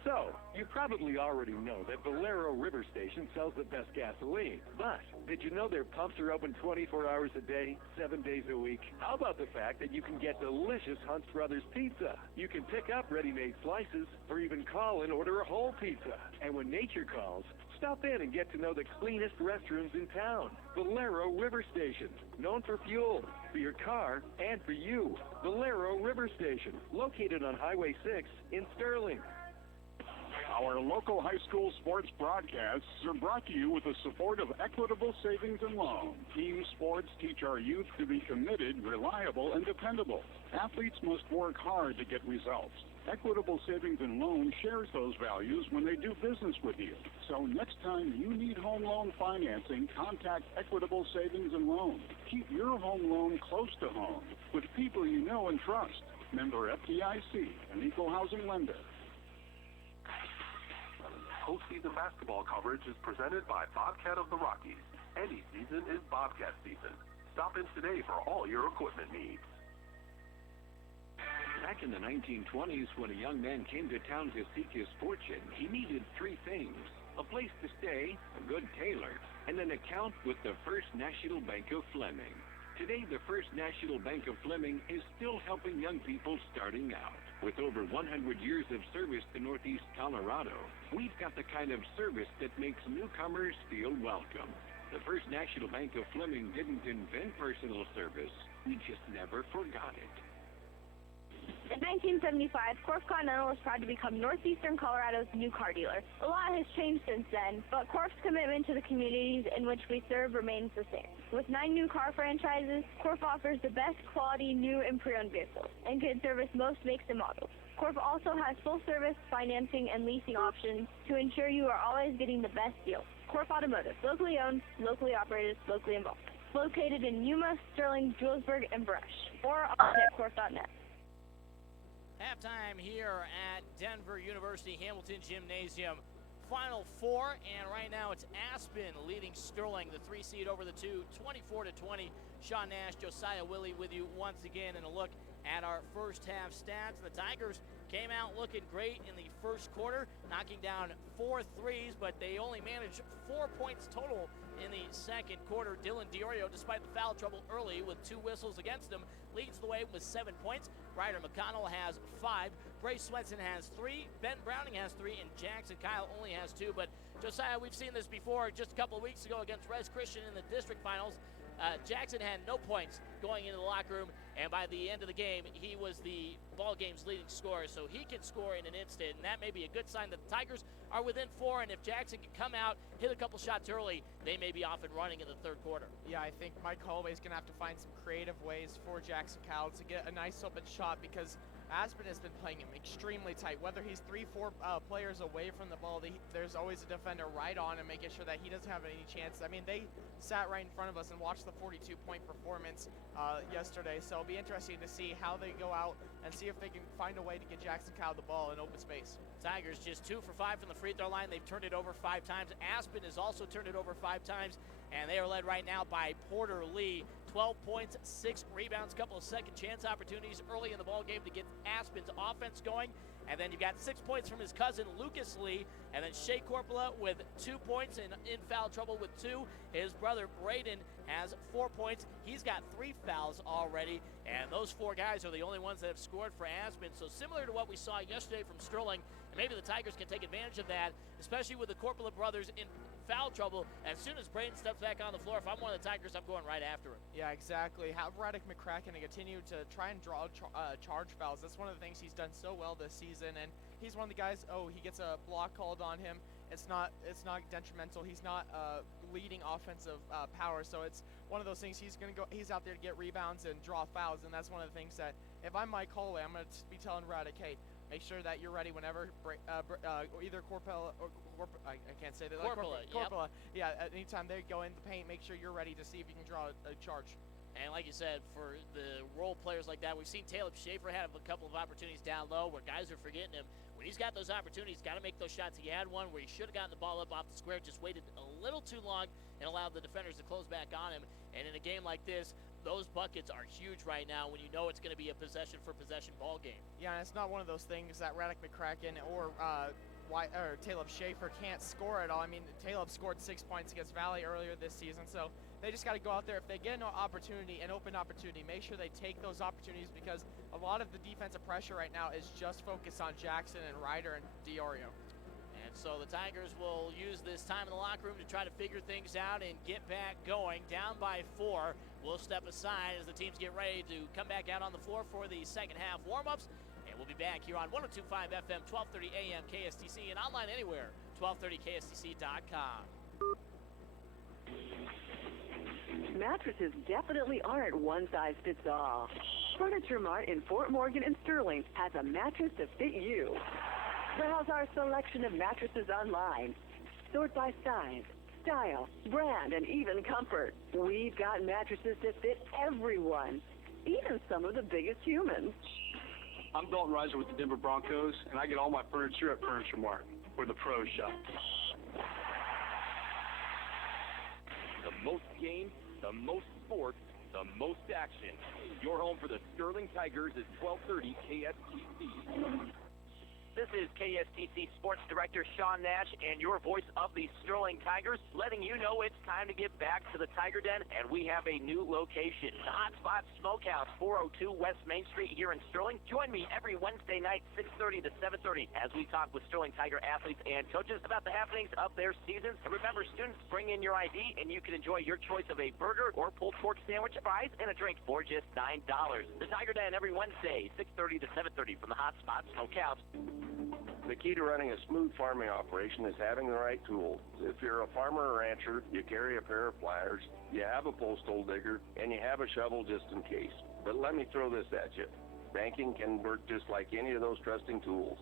So, you probably already know that Valero River Station sells the best gasoline. But, did you know their pumps are open 24 hours a day, 7 days a week? How about the fact that you can get delicious Hunt's Brothers pizza? You can pick up ready-made slices, or even call and order a whole pizza. And when nature calls, stop in and get to know the cleanest restrooms in town. Valero River Station, known for fuel, for your car, and for you. Valero River Station, located on Highway 6 in Sterling. Our local high school sports broadcasts are brought to you with the support of Equitable Savings and Loan. Team sports teach our youth to be committed, reliable, and dependable. Athletes must work hard to get results. Equitable Savings and Loan shares those values when they do business with you. So next time you need home loan financing, contact Equitable Savings and Loan. Keep your home loan close to home with people you know and trust. Member FDIC, an equal housing lender. Postseason basketball coverage is presented by Bobcat of the Rockies. Any season is Bobcat season. Stop in today for all your equipment needs. Back in the 1920s, when a young man came to town to seek his fortune, he needed 3 things: a place to stay, a good tailor, and an account with the First National Bank of Fleming. Today, the First National Bank of Fleming is still helping young people starting out. With over 100 years of service to Northeast Colorado, we've got the kind of service that makes newcomers feel welcome. The First National Bank of Fleming didn't invent personal service. We just never forgot it. In 1975, Corf Continental was proud to become Northeastern Colorado's new car dealer. A lot has changed since then, but Corf's commitment to the communities in which we serve remains the same. With 9 new car franchises, Corf offers the best quality new and pre-owned vehicles and can service most makes and models. Corf also has full-service financing and leasing options to ensure you are always getting the best deal. Corf Automotive, locally owned, locally operated, locally involved. Located in Yuma, Sterling, Julesburg, and Brush, or on corf.net. Halftime here at Denver University Hamilton Gymnasium. Final 4, and right now it's Aspen leading Sterling, the 3 seed over the 2, 24-20. Sean Nash, Josiah Willie with you once again, and a look at our first half stats. The Tigers came out looking great in the first quarter, knocking down 4 threes, but they only managed 4 points total in the second quarter. Dylan Diorio, despite the foul trouble early with 2 whistles against him, leads the way with 7 points. Ryder McConnell has 5. Brace Swenson has 3. Ben Browning has 3. And Jackson Kyle only has 2. But Josiah, we've seen this before just a couple of weeks ago against Res Christian in the district finals. Jackson had no points going into the locker room, and by the end of the game, he was the ball game's leading scorer, so he can score in an instant, and that may be a good sign that the Tigers are within 4, and if Jackson can come out, hit a couple shots early, they may be off and running in the third quarter. Yeah, I think Mike Holloway is going to have to find some creative ways for Jackson Kyle to get a nice open shot, because Aspen has been playing him extremely tight. Whether he's 3-4 players away from the ball, there's always a defender right on him, making sure that he doesn't have any chance. I mean, they sat right in front of us and watched the 42-point performance yesterday, so it'll be interesting to see how they go out and see if they can find a way to get Jackson Cow the ball in open space. Tigers just 2 for 5 from the free throw line. They've turned it over 5 times. Aspen has also turned it over 5 times, and they are led right now by Porter Lee. 12 points, 6 rebounds, couple of second chance opportunities early in the ball game to get Aspen's offense going. And then you've got 6 points from his cousin Lucas Lee, and then Shea Corpola with 2 points and in foul trouble with 2. His brother Braden has 4 points. He's got 3 fouls already, and those 4 guys are the only ones that have scored for Aspen. So similar to what we saw yesterday from Sterling, and maybe the Tigers can take advantage of that, especially with the Corpola brothers in foul trouble. As soon as Braden steps back on the floor, if I'm one of the Tigers, I'm going right after him. Yeah, exactly. Have Radek McCracken continue to try and draw charge fouls. That's one of the things he's done so well this season, and he's one of the guys, he gets a block called on him. It's not detrimental. He's not leading offensive power, so it's one of those things. He's out there to get rebounds and draw fouls, and that's one of the things that if I'm Mike Holloway, I'm going to be telling Radek, hey, make sure that you're ready whenever either Corpola or I can't say that. Corpola, Corpola. Yeah, anytime they go in the paint, make sure you're ready to see if you can draw a charge. And like you said, for the role players like that, we've seen Caleb Shafer have a couple of opportunities down low where guys are forgetting him. When he's got those opportunities, got to make those shots. He had one where he should have gotten the ball up off the square, just waited a little too long and allowed the defenders to close back on him. And in a game like this, those buckets are huge right now when you know it's going to be a possession-for-possession ball game. Yeah, and it's not one of those things that Radek McCracken or Caleb Shafer can't score at all. I mean, Caleb scored 6 points against Valley earlier this season, so they just got to go out there. If they get an opportunity, an open opportunity, make sure they take those opportunities, because a lot of the defensive pressure right now is just focused on Jackson and Ryder and Diorio. And so the Tigers will use this time in the locker room to try to figure things out and get back going. Down by 4. We'll step aside as the teams get ready to come back out on the floor for the second half warm-ups. And we'll be back here on 102.5 FM, 1230 AM KSTC, and online anywhere, 1230KSTC.com. Mattresses definitely aren't one size fits all. Furniture Mart in Fort Morgan and Sterling has a mattress to fit you. Browse our selection of mattresses online. Sort by size, style, brand, and even comfort. We've got mattresses to fit everyone, even some of the biggest humans. I'm Dalton Reiser with the Denver Broncos, and I get all my furniture at Furniture Mart, where the pros shop. The most games, the most sports, the most action. Your home for the Sterling Tigers is 1230 KSTC. This is KSTC Sports Director Sean Nash and your voice of the Sterling Tigers, letting you know it's time to get back to the Tiger Den, and we have a new location, the Hotspot Smokehouse, 402 West Main Street here in Sterling. Join me every Wednesday night, 6:30 to 7:30, as we talk with Sterling Tiger athletes and coaches about the happenings of their seasons. And remember, students, bring in your ID, and you can enjoy your choice of a burger or pulled pork sandwich, fries, and a drink for just $9. The Tiger Den every Wednesday, 6:30 to 7:30 from the Hotspot Smokehouse. The key to running a smooth farming operation is having the right tools. If you're a farmer or rancher, you carry a pair of pliers, you have a post hole digger, and you have a shovel just in case. But let me throw this at you. Banking can work just like any of those trusting tools.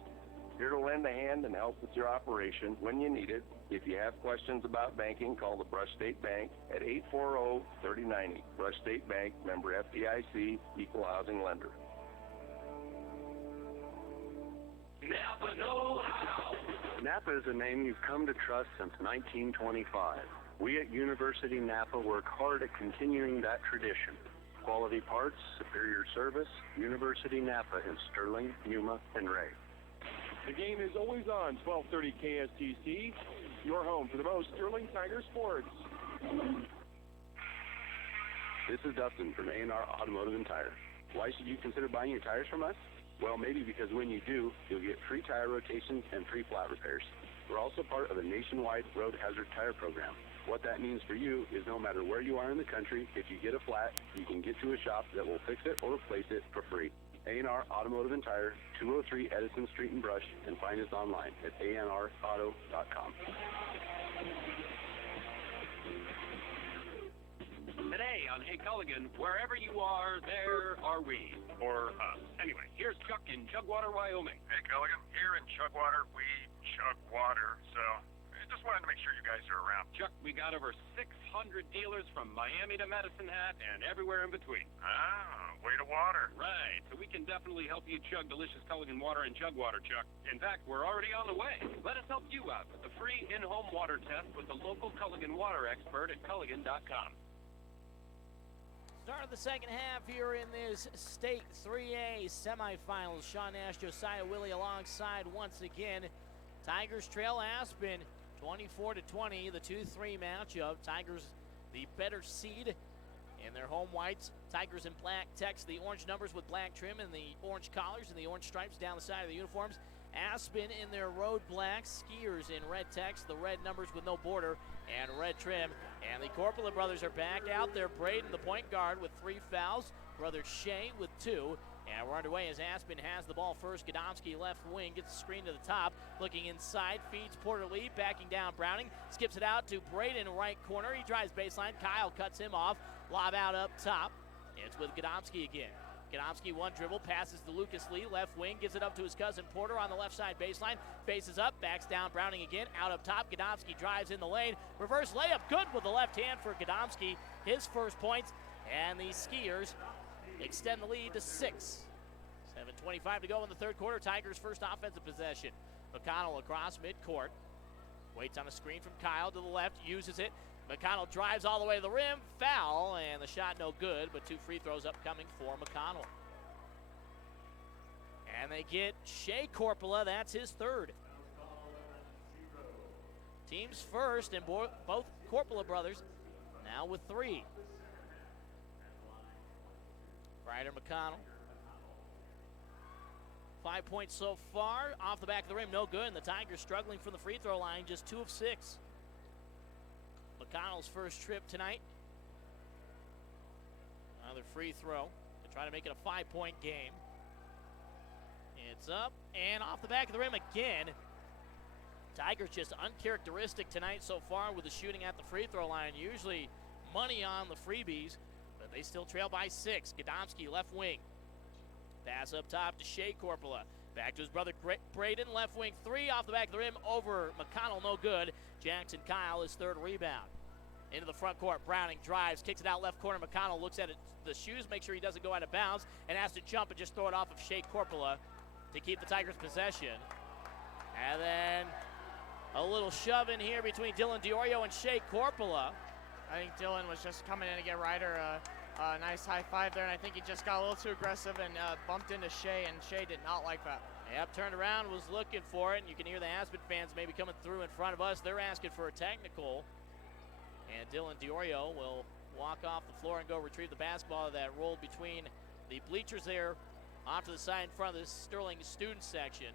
Here to lend a hand and help with your operation when you need it. If you have questions about banking, call the Brush State Bank at 840-3090. Brush State Bank, member FDIC, equal housing lender. Napa know-how. Napa is a name you've come to trust since 1925. We at University Napa work hard at continuing that tradition. Quality parts, superior service, University Napa in Sterling, Yuma, and Ray. The game is always on 1230 KSTC, your home for the most Sterling Tiger sports. This is Dustin from A&R Automotive and Tire. Why should you consider buying your tires from us? Well, maybe because when you do, you'll get free tire rotations and free flat repairs. We're also part of a nationwide road hazard tire program. What that means for you is no matter where you are in the country, if you get a flat, you can get to a shop that will fix it or replace it for free. A&R Automotive and Tire, 203 Edison Street in Brush, and find us online at anrauto.com. Today on Hey Culligan, wherever you are, there are we. Or us. Anyway, here's Chuck in Chugwater, Wyoming. Hey Culligan, here in Chugwater, we chug water, so I just wanted to make sure you guys are around. Chuck, we got over 600 dealers from Miami to Medicine Hat and everywhere in between. Ah, way to water. Right, so we can definitely help you chug delicious Culligan water and Chugwater, Chuck. In fact, we're already on the way. Let us help you out with the free in-home water test with the local Culligan water expert at Culligan.com. Start of the second half here in this State 3A semifinals. Sean Nash, Josiah Willie alongside once again. Tigers trail Aspen 24-20, the 2-3 matchup. Tigers the better seed in their home whites. Tigers in black text, the orange numbers with black trim and the orange collars and the orange stripes down the side of the uniforms. Aspen in their road blacks, skiers in red text, the red numbers with no border and red trim. And the Corpola brothers are back out there. Braden, the point guard, with 3 fouls. Brother Shea with 2. And we're underway as Aspen has the ball first. Gadomski left wing, gets the screen to the top. Looking inside, feeds Porter Lee, backing down Browning. Skips it out to Braden, right corner. He drives baseline. Kyle cuts him off. Lob out up top. It's with Gadomski again. Gadomski one dribble, passes to Lucas Lee, left wing, gives it up to his cousin Porter on the left side baseline. Faces up, backs down Browning again, out up top. Gadomski drives in the lane. Reverse layup, good with the left hand for Gadomski. His first points, and the Skiers extend the lead to 6. 7:25 to go in the third quarter. Tigers' first offensive possession. McConnell across midcourt. Waits on a screen from Kyle to the left, uses it. McConnell drives all the way to the rim, foul, and the shot no good, but 2 free throws upcoming for McConnell. And they get Shea Corpola, that's his third. Team's first, and both Corpola brothers now with 3. Ryder McConnell. 5 points so far, off the back of the rim, no good, and the Tigers struggling from the free throw line, just 2 of 6. McConnell's first trip tonight. Another free throw to try to make it a 5-point game. It's up and off the back of the rim again. Tigers just uncharacteristic tonight so far with the shooting at the free throw line. Usually money on the freebies, but they still trail by 6. Gadomski left wing. Pass up top to Shea Corpola. Back to his brother Braden, left wing 3 off the back of the rim over McConnell, no good. Jackson Kyle, his third rebound. Into the front court, Browning drives, kicks it out left corner. McConnell looks at the shoes, make sure he doesn't go out of bounds, and has to jump and just throw it off of Shea Corpola to keep the Tigers' possession. And then a little shove in here between Dylan Diorio and Shea Corpola. I think Dylan was just coming in to get Ryder a nice high five there, and I think he just got a little too aggressive and bumped into Shea, and Shea did not like that. Yep, turned around, was looking for it, and you can hear the Aspen fans maybe coming through in front of us. They're asking for a technical, and Dylan Diorio will walk off the floor and go retrieve the basketball that rolled between the bleachers there off to the side in front of the Sterling student section.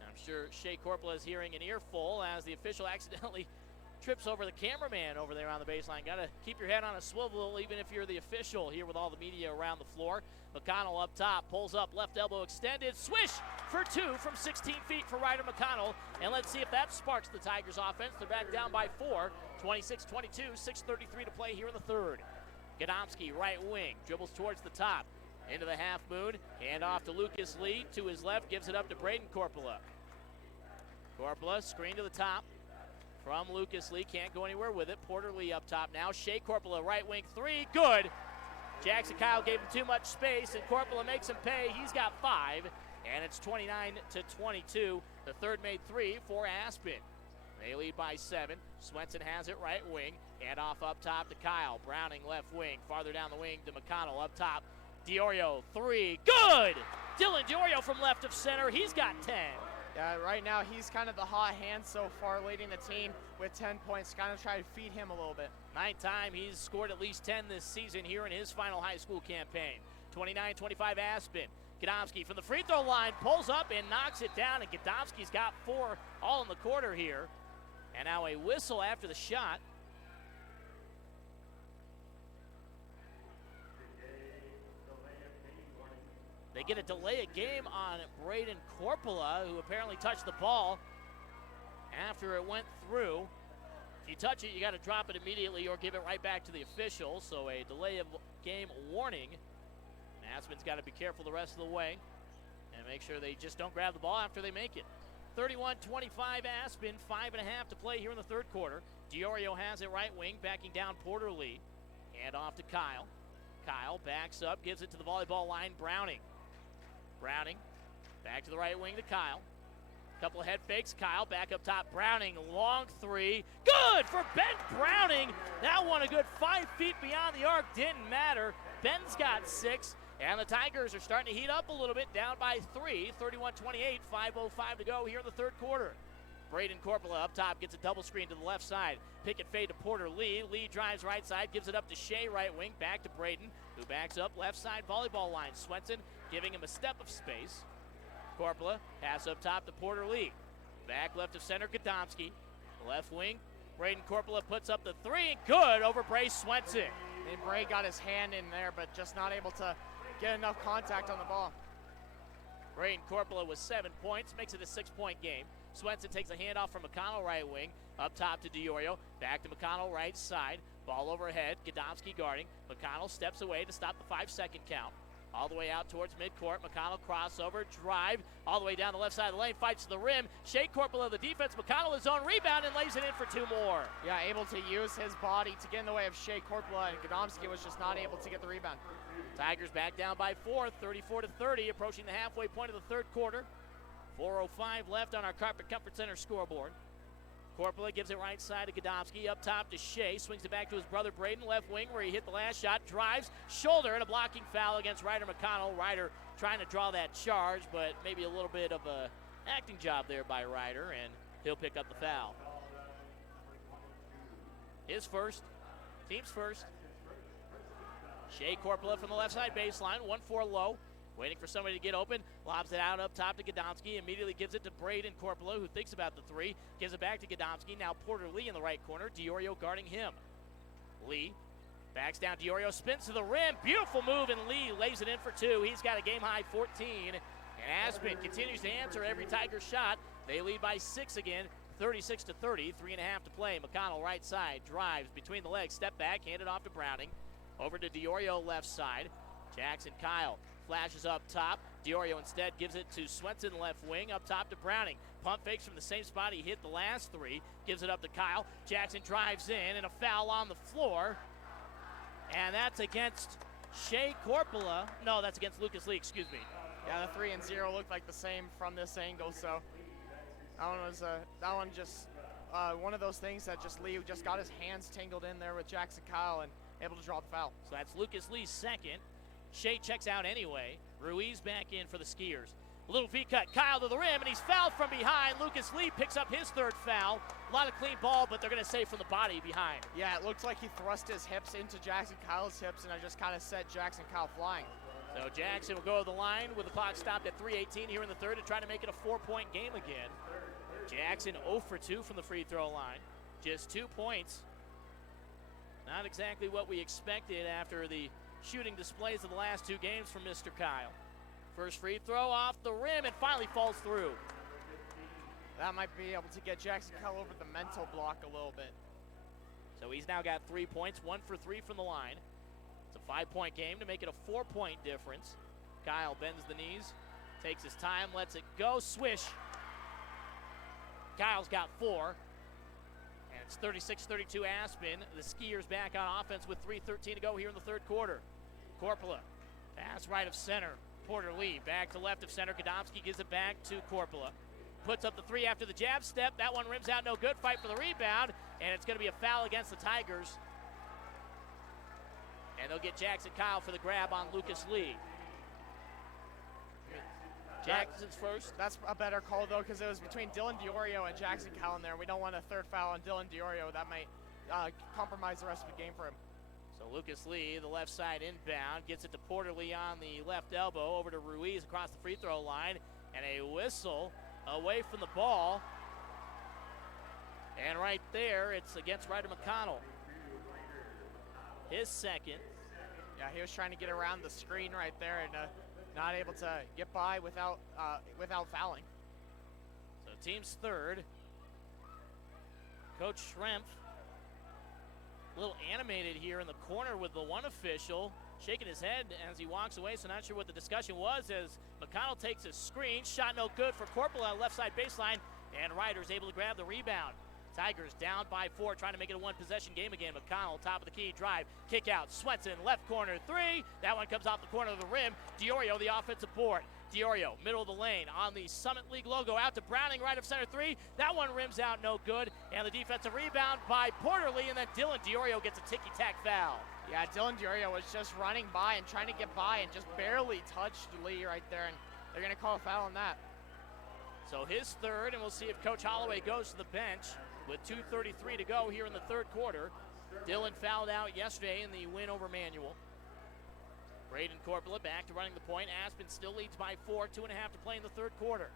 I'm sure Shea Corpola is hearing an earful as the official accidentally trips over the cameraman over there on the baseline. Got to keep your head on a swivel even if you're the official here with all the media around the floor. McConnell up top, pulls up, left elbow extended, swish for 2 from 16 feet for Ryder McConnell. And let's see if that sparks the Tigers offense. They're back down by 4, 26-22, 6:33 to play here in the third. Gadomski, right wing, dribbles towards the top, into the half moon, hand off to Lucas Lee, to his left, gives it up to Braden Corpola. Corpola, screen to the top from Lucas Lee, can't go anywhere with it. Porter Lee up top now, Shea Corpola, right wing 3, good. Jackson Kyle gave him too much space, and Corpola makes him pay. He's got 5, and it's 29-22. The third made 3 for Aspen. They lead by 7. Swenson has it right wing. Hand off up top to Kyle. Browning left wing. Farther down the wing to McConnell up top. Diorio 3. Good! Dylan Diorio from left of center. He's got 10. Yeah, right now he's kind of the hot hand so far, leading the team with 10 points. Kind of try to feed him a little bit. 9th time he's scored at least 10 this season here in his final high school campaign. 29-25 Aspen. Gadomski from the free throw line pulls up and knocks it down, and Gadomski's got 4 all in the quarter here. And now a whistle after the shot. They get a delay of game on Braden Corpola, who apparently touched the ball after it went through. If you touch it, you got to drop it immediately or give it right back to the official. So a delay of game warning. Aspen's got to be careful the rest of the way and make sure they just don't grab the ball after they make it. 31-25 Aspen, 5.5 to play here in the third quarter. Diorio has it right wing, backing down Porter Lee. Hand off to Kyle. Kyle backs up, gives it to the volleyball line, Browning. Browning back to the right wing to Kyle. Couple of head fakes. Kyle back up top. Browning, long three. Good for Ben Browning. That one a good 5 feet beyond the arc. Didn't matter. Ben's got 6. And the Tigers are starting to heat up a little bit, down by 3. 31-28, 5:05 to go here in the third quarter. Braden Corpola up top gets a double screen to the left side. Pick and fade to Porter Lee. Lee drives right side, gives it up to Shea right wing. Back to Braden, who backs up left side volleyball line. Swenson giving him a step of space. Corpola pass up top to Porter Lee. Back left of center, Gadomski. Left wing, Braden Corpola puts up the 3 and good over Bray Swenson. And Bray got his hand in there, but just not able to get enough contact on the ball. Braden Corpola with 7 points, makes it a 6-point game. Swenson takes a handoff from McConnell right wing, up top to Diorio, back to McConnell right side. Ball overhead, Gadomski guarding. McConnell steps away to stop the 5-second count. All the way out towards midcourt. McConnell crossover, drive, all the way down the left side of the lane, fights to the rim. Shea Corpola the defense. McConnell his own rebound and lays it in for 2 more. Yeah, able to use his body to get in the way of Shea Corpola, and Gadomski was just not able to get the rebound. Tigers back down by 4, 34-30, approaching the halfway point of the third quarter. 4:05 left on our Carpet Comfort Center scoreboard. Corpola gives it right side to Gadomski, up top to Shea, swings it back to his brother Braden, left wing where he hit the last shot, drives, shoulder, and a blocking foul against Ryder McConnell. Ryder trying to draw that charge, but maybe a little bit of a acting job there by Ryder, and he'll pick up the foul. His first, team's first. Shea Corpola from the left side baseline, 1-4 low. Waiting for somebody to get open, lobs it out up top to Gadomski, immediately gives it to Braden Corpola, who thinks about the 3, gives it back to Gadomski. Now Porter Lee in the right corner, Diorio guarding him. Lee backs down, Diorio spins to the rim, beautiful move, and Lee lays it in for 2. He's got a game-high 14, and Aspen continues to answer every Tiger shot. They lead by 6 again, 36-30, 3.5 to play. McConnell right side, drives between the legs, step back, handed off to Browning. Over to Diorio left side, Jackson Kyle. Flashes up top. Diorio instead gives it to Swenson left wing, up top to Browning. Pump fakes from the same spot he hit the last 3. Gives it up to Kyle. Jackson drives in, and a foul on the floor. And that's against Shea Corpola. No, that's against Lucas Lee, excuse me. Yeah, the 3 and 0 looked like the same from this angle, so that one was just one of those things that just Lee just got his hands tangled in there with Jackson Kyle and able to draw the foul. So that's Lucas Lee's second. Shea checks out anyway. Ruiz back in for the Skiers. A little V cut, Kyle to the rim, and he's fouled from behind. Lucas Lee picks up his 3rd foul. A lot of clean ball, but they're going to save from the body behind. Yeah, it looked like he thrust his hips into Jackson Kyle's hips, and I just kind of set Jackson Kyle flying. So Jackson will go to the line with the clock stopped at 3:18 here in the third to try to make it a 4-point game again. Jackson 0 for 2 from the free throw line. Just 2 points. Not exactly what we expected after the shooting displays of the last 2 games from Mr. Kyle. First free throw off the rim and finally falls through. That might be able to get Jackson Kyle over the mental block a little bit. So he's now got 3 points, 1 for 3 from the line. It's a 5-point game to make it a 4-point difference. Kyle bends the knees, takes his time, lets it go, swish. Kyle's got 4. And it's 36-32 Aspen. The Skiers back on offense with 3:13 to go here in the third quarter. Corpola, pass right of center. Porter Lee back to left of center. Gadomski gives it back to Corpola. Puts up the 3 after the jab step. That one rims out, no good. Fight for the rebound, and it's going to be a foul against the Tigers. And they'll get Jackson Kyle for the grab on Lucas Lee. Jackson's first. That's a better call, though, because it was between Dylan Diorio and Jackson Kyle in there. We don't want a 3rd foul on Dylan Diorio. That might compromise the rest of the game for him. So Lucas Lee, the left side inbound, gets it to Porter Lee on the left elbow, over to Ruiz across the free throw line, and a whistle away from the ball. And right there, it's against Ryder McConnell. His second. Yeah, he was trying to get around the screen right there and not able to get by without fouling. So team's third. Coach Schrempf A little animated here in the corner with the one official shaking his head as he walks away, so not sure what the discussion was as McConnell takes a screen. Shot no good for Corporal on the left side baseline, and Ryder's able to grab the rebound. Tigers down by 4, trying to make it a one-possession game again. McConnell, top of the key, drive, kick out. Swenson, left corner, 3. That one comes off the corner of the rim. Diorio, the offensive board. Diorio, middle of the lane, on the Summit League logo, out to Browning, right of center, 3. That one rims out, no good. And the defensive rebound by Porterly, and then Dylan Diorio gets a ticky-tack foul. Yeah, Dylan Diorio was just running by and trying to get by and just barely touched Lee right there, and they're going to call a foul on that. So his third, and we'll see if Coach Holloway goes to the bench with 2:33 to go here in the third quarter. Dylan fouled out yesterday in the win over Manual. Braden Corpola back to running the point. Aspen still leads by 4, 2.5 to play in the third quarter.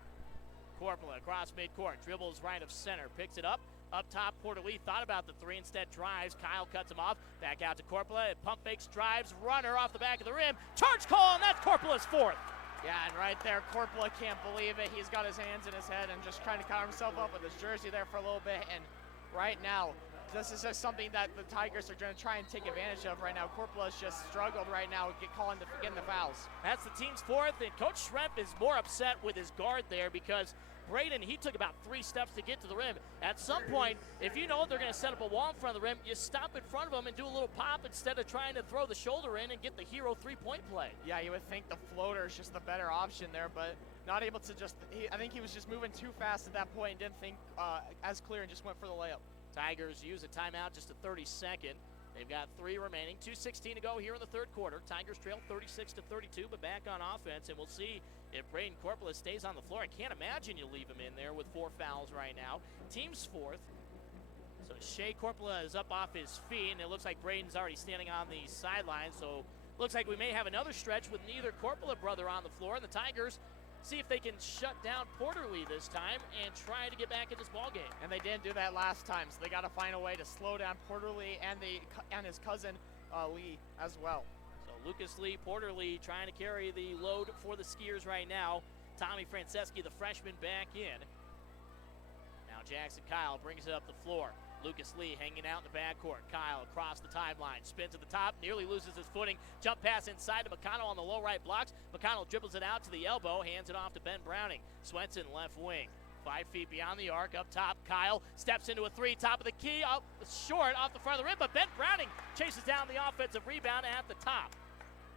Corpola across midcourt, dribbles right of center, picks it up. Up top, Porter Lee thought about the 3, instead drives. Kyle cuts him off. Back out to Corpola. Pump fakes, drives, runner off the back of the rim. Charge call, and that's Corpola's 4th. Yeah, and right there, Corpola can't believe it. He's got his hands in his head and just trying to cover himself up with his jersey there for a little bit. And right now, this is just something that the Tigers are going to try and take advantage of right now. Corpola's just struggled right now getting the fouls. That's the team's 4th, and Coach Schrempf is more upset with his guard there because Braden, he took about 3 steps to get to the rim. At some point, if you know they're going to set up a wall in front of the rim, you stop in front of them and do a little pop instead of trying to throw the shoulder in and get the hero 3-point play. Yeah, you would think the floater is just the better option there, but not able to just, I think he was just moving too fast at that point and didn't think as clear and just went for the layup. Tigers use a timeout, just a 30-second. They've got 3 remaining, 2:16 to go here in the third quarter. Tigers trail 36-32, but back on offense, and we'll see if Braden Corpola stays on the floor. I can't imagine you leave him in there with 4 fouls right now. Team's 4th. So Shea Corpola is up off his feet, and it looks like Braden's already standing on the sideline. So looks like we may have another stretch with neither Corpola brother on the floor, and the Tigers see if they can shut down Porterly this time and try to get back in this ball game. And they didn't do that last time, so they got to find a way to slow down Porterly and his cousin Lee as well. So Lucas Lee, Porterly trying to carry the load for the Skiers right now. Tommy Franceschi, the freshman, back in. Now Jackson Kyle brings it up the floor. Lucas Lee hanging out in the backcourt. Kyle across the timeline, spins to the top, nearly loses his footing. Jump pass inside to McConnell on the low right blocks. McConnell dribbles it out to the elbow, hands it off to Ben Browning. Swenson left wing, 5 feet beyond the arc. Up top, Kyle steps into a 3, top of the key, up short off the front of the rim, but Ben Browning chases down the offensive rebound at the top.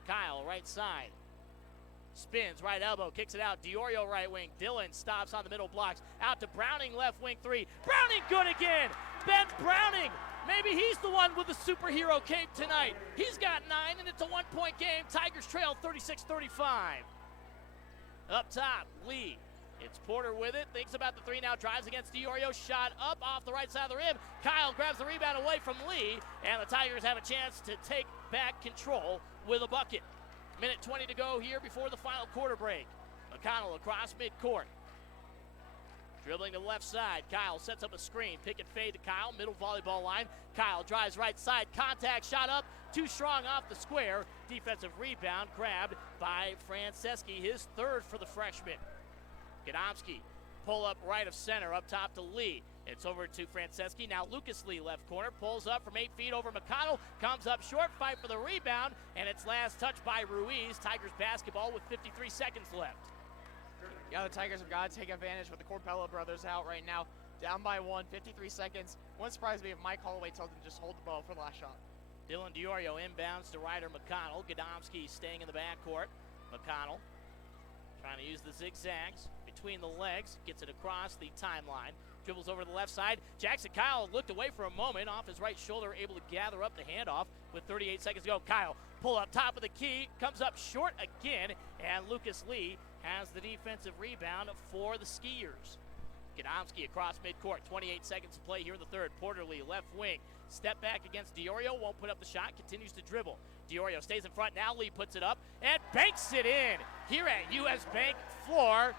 Kyle right side, spins, right elbow, kicks it out. Diorio right wing. Dylan stops on the middle blocks. Out to Browning, left wing 3. Browning good again. Ben Browning. Maybe he's the one with the superhero cape tonight. He's got 9, and it's a 1-point game. Tigers trail 36-35. Up top, Lee. It's Porter with it. Thinks about the 3 now. Drives against Diorio. Shot up off the right side of the rim. Kyle grabs the rebound away from Lee, and the Tigers have a chance to take back control with a bucket. Minute 20 to go here before the final quarter break. McConnell across midcourt. Dribbling to the left side. Kyle sets up a screen. Pick and fade to Kyle. Middle volleyball line. Kyle drives right side. Contact shot up. Too strong off the square. Defensive rebound grabbed by Franceschi. His 3rd for the freshman. Gadomski pull up right of center. Up top to Lee. It's over to Franceschi. Now Lucas Lee left corner. Pulls up from 8 feet over McConnell. Comes up short. Fight for the rebound. And it's last touched by Ruiz. Tigers basketball with 53 seconds left. Yeah, the Tigers have got to take advantage with the Corpella brothers out right now. Down by 1, 53 seconds. Wouldn't surprise me if Mike Holloway tells them to just hold the ball for the last shot. Dylan Diorio inbounds to Ryder McConnell. Gadomski staying in the backcourt. McConnell trying to use the zigzags between the legs. Gets it across the timeline. Dribbles over to the left side. Jackson Kyle looked away for a moment off his right shoulder, able to gather up the handoff with 38 seconds to go. Kyle pull up top of the key, comes up short again, and Lucas Lee has the defensive rebound for the Skiers. Gadomski across midcourt, 28 seconds to play here in the third. Porterly left wing, step back against Diorio, won't put up the shot, continues to dribble. Diorio stays in front, now Lee puts it up and banks it in here at US Bank floor.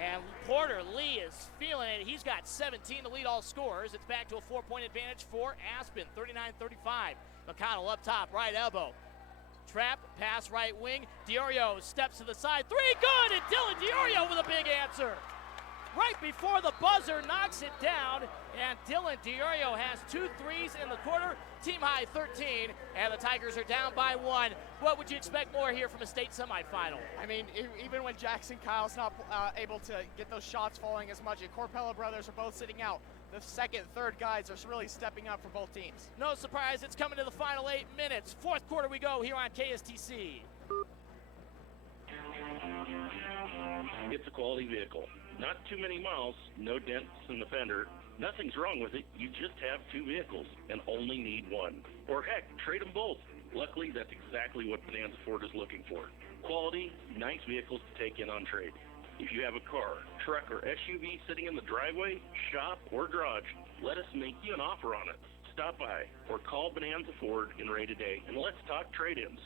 And Porter Lee is feeling it. He's got 17 to lead all scorers. It's back to a 4-point advantage for Aspen, 39-35. McConnell up top, right elbow. Trap, pass right wing. Diorio steps to the side. 3 good, and Dylan Diorio with a big answer. right before the buzzer, knocks it down, and Dylan DiOrio has 2 threes in the quarter, team high 13, and the Tigers are down by 1. What would you expect more here from a state semifinal? I mean, even when Jackson Kyle's not able to get those shots falling as much, and Corpella brothers are both sitting out, the second, third guys are really stepping up for both teams. No surprise, it's coming to the final 8 minutes. Fourth quarter we go here on KSTC. It's a quality vehicle. Not too many miles, no dents in the fender. Nothing's wrong with it. You just have 2 vehicles and only need 1. Or heck, trade them both. Luckily, that's exactly what Bonanza Ford is looking for. Quality, nice vehicles to take in on trade. If you have a car, truck, or SUV sitting in the driveway, shop, or garage, let us make you an offer on it. Stop by or call Bonanza Ford in Ray today and let's talk trade-ins.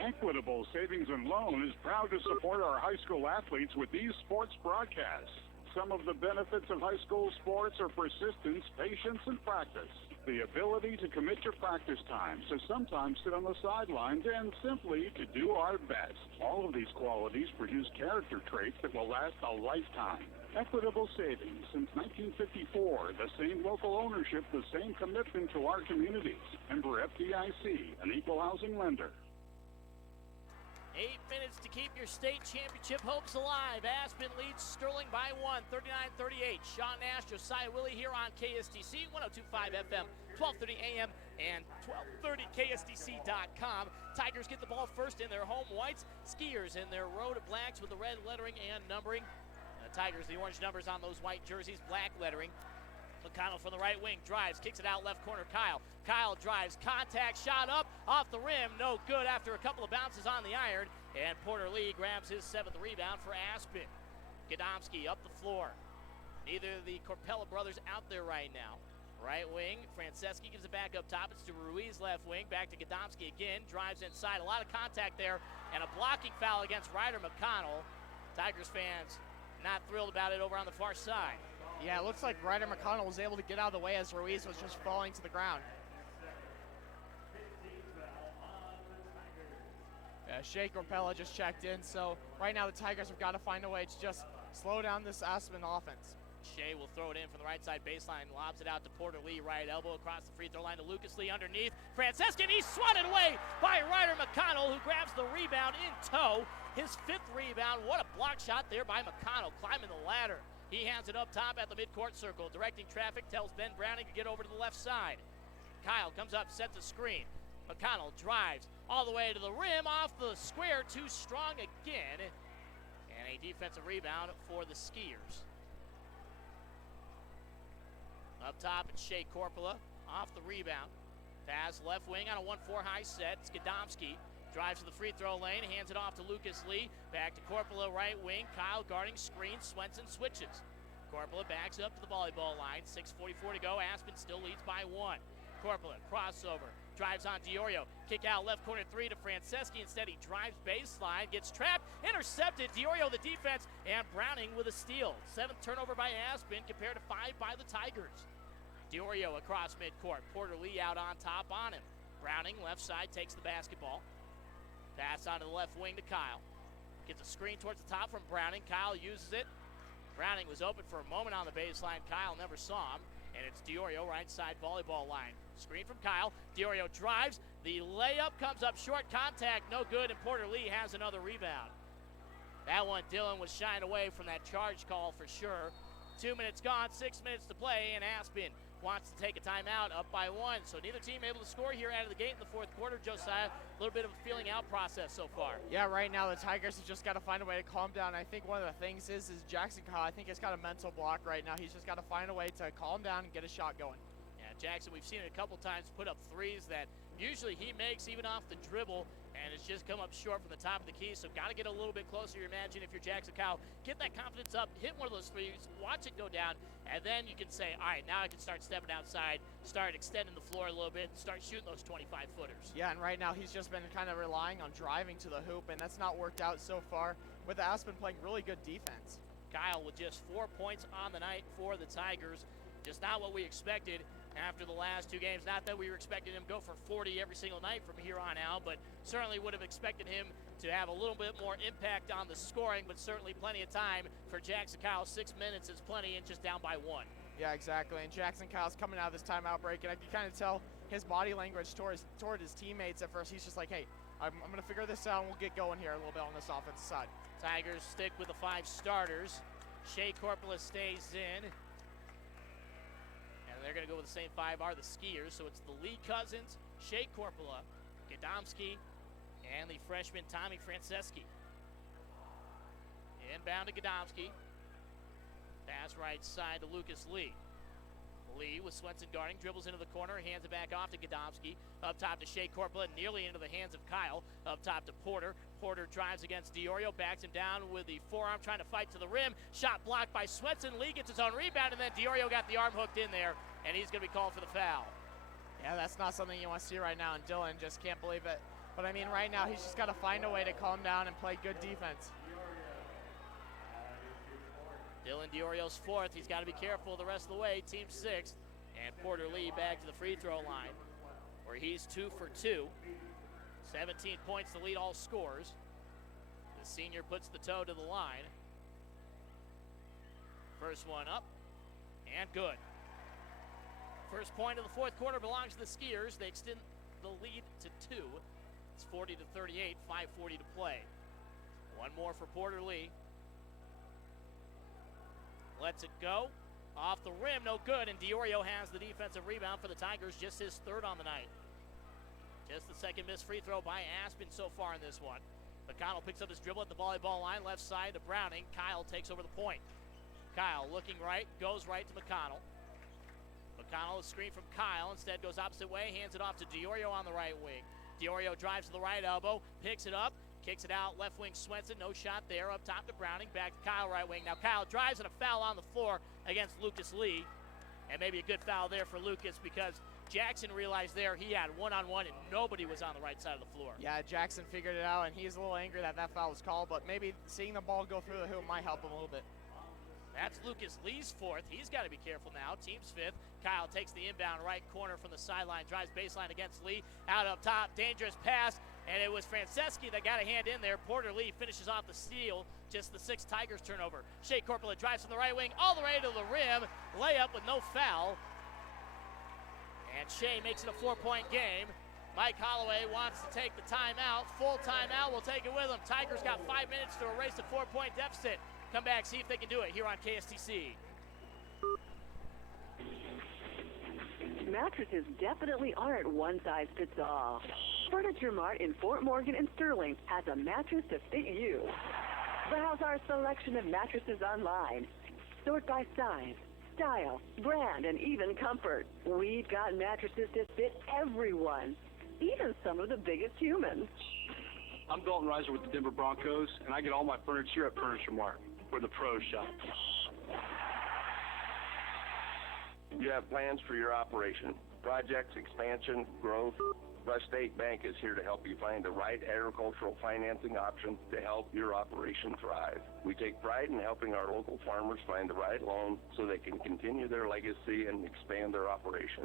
Equitable Savings and Loan is proud to support our high school athletes with these sports broadcasts. Some of the benefits of high school sports are persistence, patience, and practice. The ability to commit your practice time, to sometimes sit on the sidelines, and simply to do our best. All of these qualities produce character traits that will last a lifetime. Equitable Savings since 1954. The same local ownership, the same commitment to our communities. Member FDIC, an equal housing lender. 8 minutes to keep your state championship hopes alive. Aspen leads Sterling by 1, 39-38. Sean Nash, Josiah Willie here on KSTC, 102.5 FM, 12:30 AM, and 12:30 KSTC.com. Tigers get the ball first in their home whites. Skiers in their road blacks with the red lettering and numbering. The Tigers, the orange numbers on those white jerseys, black lettering. McConnell from the right wing drives, kicks it out left corner. Kyle drives, contact shot up off the rim, no good after a couple of bounces on the iron, and Porter Lee grabs his 7th rebound for Aspen. Gadomski up the floor. Neither of the Corpella brothers out there right now. Right wing, Franceschi gives it back up top. It's to Ruiz left wing, back to Gadomski again, drives inside. A lot of contact there, and a blocking foul against Ryder McConnell. Tigers fans not thrilled about it over on the far side. Yeah, it looks like Ryder McConnell was able to get out of the way as Ruiz was just falling to the ground. Yeah, Shea Corpella just checked in, so right now the Tigers have got to find a way to just slow down this Aspen offense. Shea will throw it in from the right side baseline, lobs it out to Porter Lee, right elbow across the free throw line to Lucas Lee underneath. Franceschi, and he's swatted away by Ryder McConnell, who grabs the rebound in tow. His 5th rebound. What a block shot there by McConnell, climbing the ladder. He hands it up top at the midcourt circle, directing traffic, tells Ben Browning to get over to the left side. Kyle comes up, sets a screen. McConnell drives all the way to the rim, off the square, too strong again. And a defensive rebound for the Skiers. Up top, it's Shea Corpella off the rebound. Pass left wing on a 1-4 high set. It's Gadomski. Drives to the free throw lane, hands it off to Lucas Lee. Back to Corpella, right wing. Kyle guarding screen. Swenson switches. Corpella backs up to the volleyball line. 6:44 to go. Aspen still leads by 1. Corpella, crossover. Drives on DiOrio. Kick out left corner 3 to Franceschi. Instead, he drives baseline. Gets trapped. Intercepted. DiOrio the defense. And Browning with a steal. 7th turnover by Aspen compared to 5 by the Tigers. DiOrio across midcourt. Porter Lee out on top on him. Browning, left side, takes the basketball. Pass onto the left wing to Kyle. Gets a screen towards the top from Browning. Kyle uses it. Browning was open for a moment on the baseline. Kyle never saw him. And it's DiOrio, right side volleyball line. Screen from Kyle. DiOrio drives. The layup comes up short. Contact, no good. And Porter Lee has another rebound. That one, Dylan was shying away from that charge call for sure. 2 minutes gone, 6 minutes to play, and Aspen wants to take a timeout, up by 1. So neither team able to score here out of the gate in the 4th quarter. Josiah, a little bit of a feeling out process so far. Yeah, right now the Tigers have just got to find a way to calm down. I think one of the things is Jackson Kyle, I think he's got a mental block right now. He's just got to find a way to calm down and get a shot going. Yeah, Jackson, we've seen it a couple times put up threes that usually he makes even off the dribble, and it's just come up short from the top of the key. So got to get a little bit closer. Imagine if you're Jackson Kyle, get that confidence up, hit one of those threes, watch it go down, and then you can say, all right, now I can start stepping outside, start extending the floor a little bit, and start shooting those 25-footers. Yeah, and right now he's just been kind of relying on driving to the hoop, and that's not worked out so far, with Aspen playing really good defense. Kyle with just 4 points on the night for the Tigers. Just not what we expected after the last 2 games. Not that we were expecting him to go for 40 every single night from here on out, but certainly would have expected him to have a little bit more impact on the scoring, but certainly plenty of time for Jackson Kyle. 6 minutes is plenty and just down by 1. Yeah, exactly. And Jackson Kyle's coming out of this timeout break, and I can kind of tell his body language toward his teammates at first. He's just like, hey, I'm going to figure this out, and we'll get going here a little bit on this offensive side. Tigers stick with the 5 starters. Shea Corpola stays in. And they're going to go with the same 5 are the skiers. So it's the Lee Cousins, Shea Corpola, Gadomski, and the freshman Tommy Franceschi. Inbound to Gadomski. Pass right side to Lucas Lee. Lee with Swenson guarding, dribbles into the corner, hands it back off to Gadomski. Up top to Shea Corpola, nearly into the hands of Kyle. Up top to Porter. Porter drives against Diorio, backs him down with the forearm, trying to fight to the rim. Shot blocked by Swenson. Lee gets his own rebound, and then Diorio got the arm hooked in there, and he's going to be called for the foul. Yeah, that's not something you want to see right now, and Dylan just can't believe it. But I mean, right now, he's just got to find a way to calm down and play good defense. Dylan Diorio's 4th. He's got to be careful the rest of the way. Team 6th. And Porter Lee back to the free throw line, where he's 2 for 2. 17 points to lead all scores. The senior puts the toe to the line. First one up, and good. First point of the 4th quarter belongs to the Skiers. They extend the lead to 2. It's 40-38, 5:40 to play. One more for Porter Lee. Lets it go. Off the rim, no good, and Diorio has the defensive rebound for the Tigers, just his 3rd on the night. Just the 2nd missed free throw by Aspen so far in this one. McConnell picks up his dribble at the volleyball line, left side to Browning. Kyle takes over the point. Kyle looking right, goes right to McConnell. McConnell is screened from Kyle, instead goes opposite way, hands it off to Diorio on the right wing. Diorio drives to the right elbow, picks it up, kicks it out, left wing Swenson, no shot there. Up top to Browning, back to Kyle, right wing. Now Kyle drives and a foul on the floor against Lucas Lee. And maybe a good foul there for Lucas because Jackson realized there he had one-on-one and nobody was on the right side of the floor. Yeah, Jackson figured it out, and he's a little angry that foul was called, but maybe seeing the ball go through the hoop might help him a little bit. That's Lucas Lee's 4th. He's got to be careful now. Team's 5th. Kyle takes the inbound right corner from the sideline, drives baseline against Lee. Out up top, dangerous pass, and it was Franceschi that got a hand in there. Porter Lee finishes off the steal. Just the 6th Tigers turnover. Shea Corpola drives from the right wing all the way to the rim. Layup with no foul. And Shea makes it a 4-point game. Mike Holloway wants to take the timeout. Full timeout. We'll take it with him. Tigers got 5 minutes to erase a 4-point deficit. Come back, see if they can do it here on KSTC. Mattresses definitely aren't one size fits all. Furniture Mart in Fort Morgan and Sterling has a mattress to fit you. Browse our selection of mattresses online. Sort by size, style, brand, and even comfort. We've got mattresses to fit everyone, even some of the biggest humans. I'm Dalton Reiser with the Denver Broncos, and I get all my furniture at Furniture Mart, where the pros shop. You have plans for your operation, projects, expansion, growth. Rush State Bank is here to help you find the right agricultural financing option to help your operation thrive. We take pride in helping our local farmers find the right loan so they can continue their legacy and expand their operation.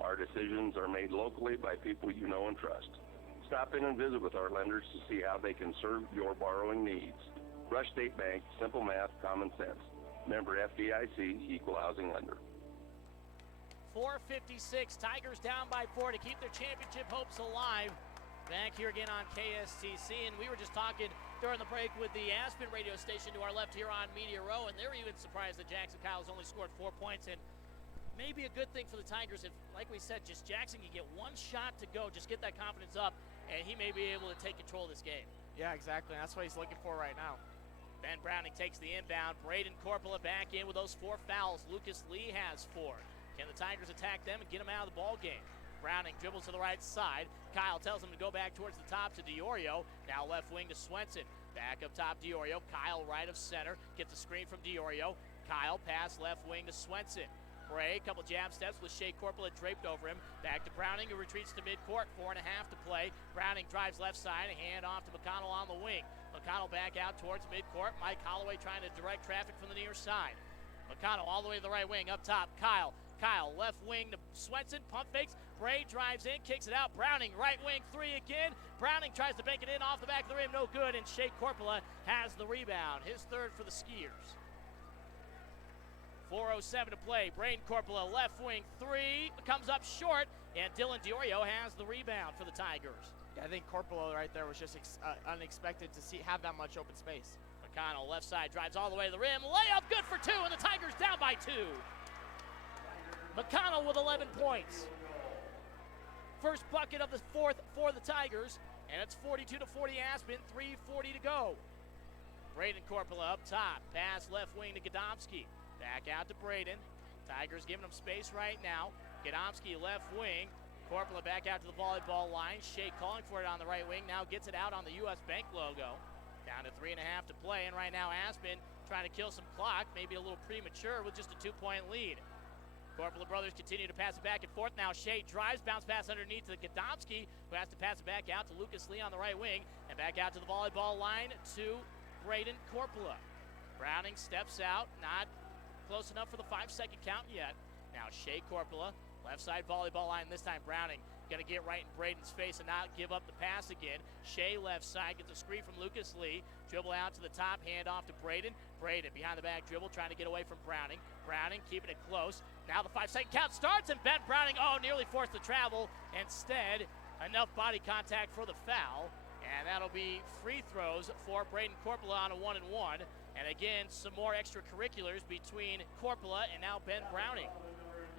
Our decisions are made locally by people you know and trust. Stop in and visit with our lenders to see how they can serve your borrowing needs. Rush State Bank, simple math, common sense. Member FDIC, equal housing lender. 4:56, Tigers down by 4 to keep their championship hopes alive. Back here again on KSTC, and we were just talking during the break with the Aspen radio station to our left here on Media Row, and they're even surprised that Jackson Kyle's only scored 4 points, and maybe a good thing for the Tigers if, like we said, just Jackson can get one shot to go, just get that confidence up, and he may be able to take control of this game. Yeah, exactly. That's what he's looking for right now. Ben Browning takes the inbound. Braden Corpola back in with those 4 fouls. Lucas Lee has 4. Can the Tigers attack them and get them out of the ball game? Browning dribbles to the right side. Kyle tells him to go back towards the top to Diorio. Now left wing to Swenson. Back up top Diorio. Kyle right of center. Gets a screen from Diorio. Kyle pass left wing to Swenson. Bray, couple jab steps with Shea Corpola draped over him. Back to Browning, who retreats to midcourt. 4.5 to play. Browning drives left side. A hand off to McConnell on the wing. McConnell back out towards midcourt. Mike Holloway trying to direct traffic from the near side. McConnell all the way to the right wing. Up top, Kyle. Kyle left wing to Swenson. Pump fakes. Bray drives in, kicks it out. Browning, right wing three again. Browning tries to bank it in off the back of the rim, no good, and Shea Corpola has the rebound. His third for the Skiers. 4:07 to play. Braden Corpola, left wing three, comes up short, and Dylan Diorio has the rebound for the Tigers. Yeah, I think Corpola right there was just unexpected to have that much open space. McConnell, left side, drives all the way to the rim. Layup good for two, and the Tigers down by two. McConnell with 11 points. First bucket of the fourth for the Tigers, and it's 42-40 Aspen, 3:40 to go. Braden Corpola up top, pass left wing to Gadomski. Back out to Braden. Tigers giving him space right now. Gadomski left wing. Corpola back out to the volleyball line. Shea calling for it on the right wing. Now gets it out on the U.S. Bank logo. Down to 3.5 to play, and right now Aspen trying to kill some clock, maybe a little premature with just a 2-point lead. Corpola brothers continue to pass it back and forth. Now Shea drives, bounce pass underneath to Gadomski, who has to pass it back out to Lucas Lee on the right wing, and back out to the volleyball line to Braden Corpola. Browning steps out, not close enough for the 5-second count yet. Now Shea Corpola, left side volleyball line, this time Browning going to get right in Braden's face and not give up the pass again. Shea left side gets a screen from Lucas Lee. Dribble out to the top, hand off to Braden. Braden behind the back dribble, trying to get away from Browning. Browning keeping it close. Now the 5-second count starts, and Ben Browning, nearly forced to travel. Instead, enough body contact for the foul. And that'll be free throws for Braden Corpola on a 1-and-1. And again, some more extracurriculars between Corpola and now Ben Browning.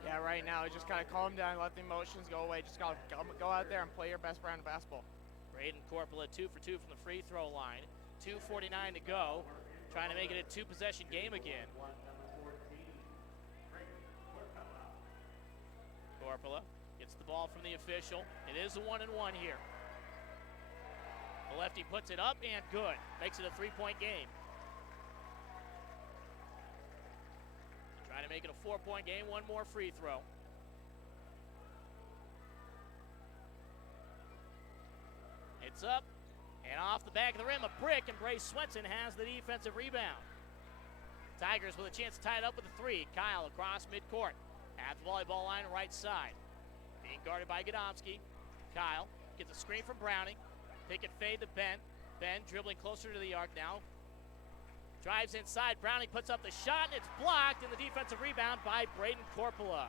Yeah, right now, just got to calm down, let the emotions go away. Just got to go out there and play your best brand of basketball. Braden Corpola 2 for 2 from the free throw line. 2:49 to go. Trying to make it a 2-possession game again. Corpola gets the ball from the official. It is a 1-and-1 here. The lefty puts it up and good. Makes it a 3-point game. Trying to make it a 4-point game. One more free throw. It's up and off the back of the rim. A brick, and Bray Swenson has the defensive rebound. Tigers with a chance to tie it up with a 3. Kyle across midcourt at the volleyball line, right side. Being guarded by Gadomski. Kyle gets a screen from Browning. Pick and fade to Ben. Ben dribbling closer to the arc now. Drives inside. Browning puts up the shot, and it's blocked, and the defensive rebound by Braden Corpola.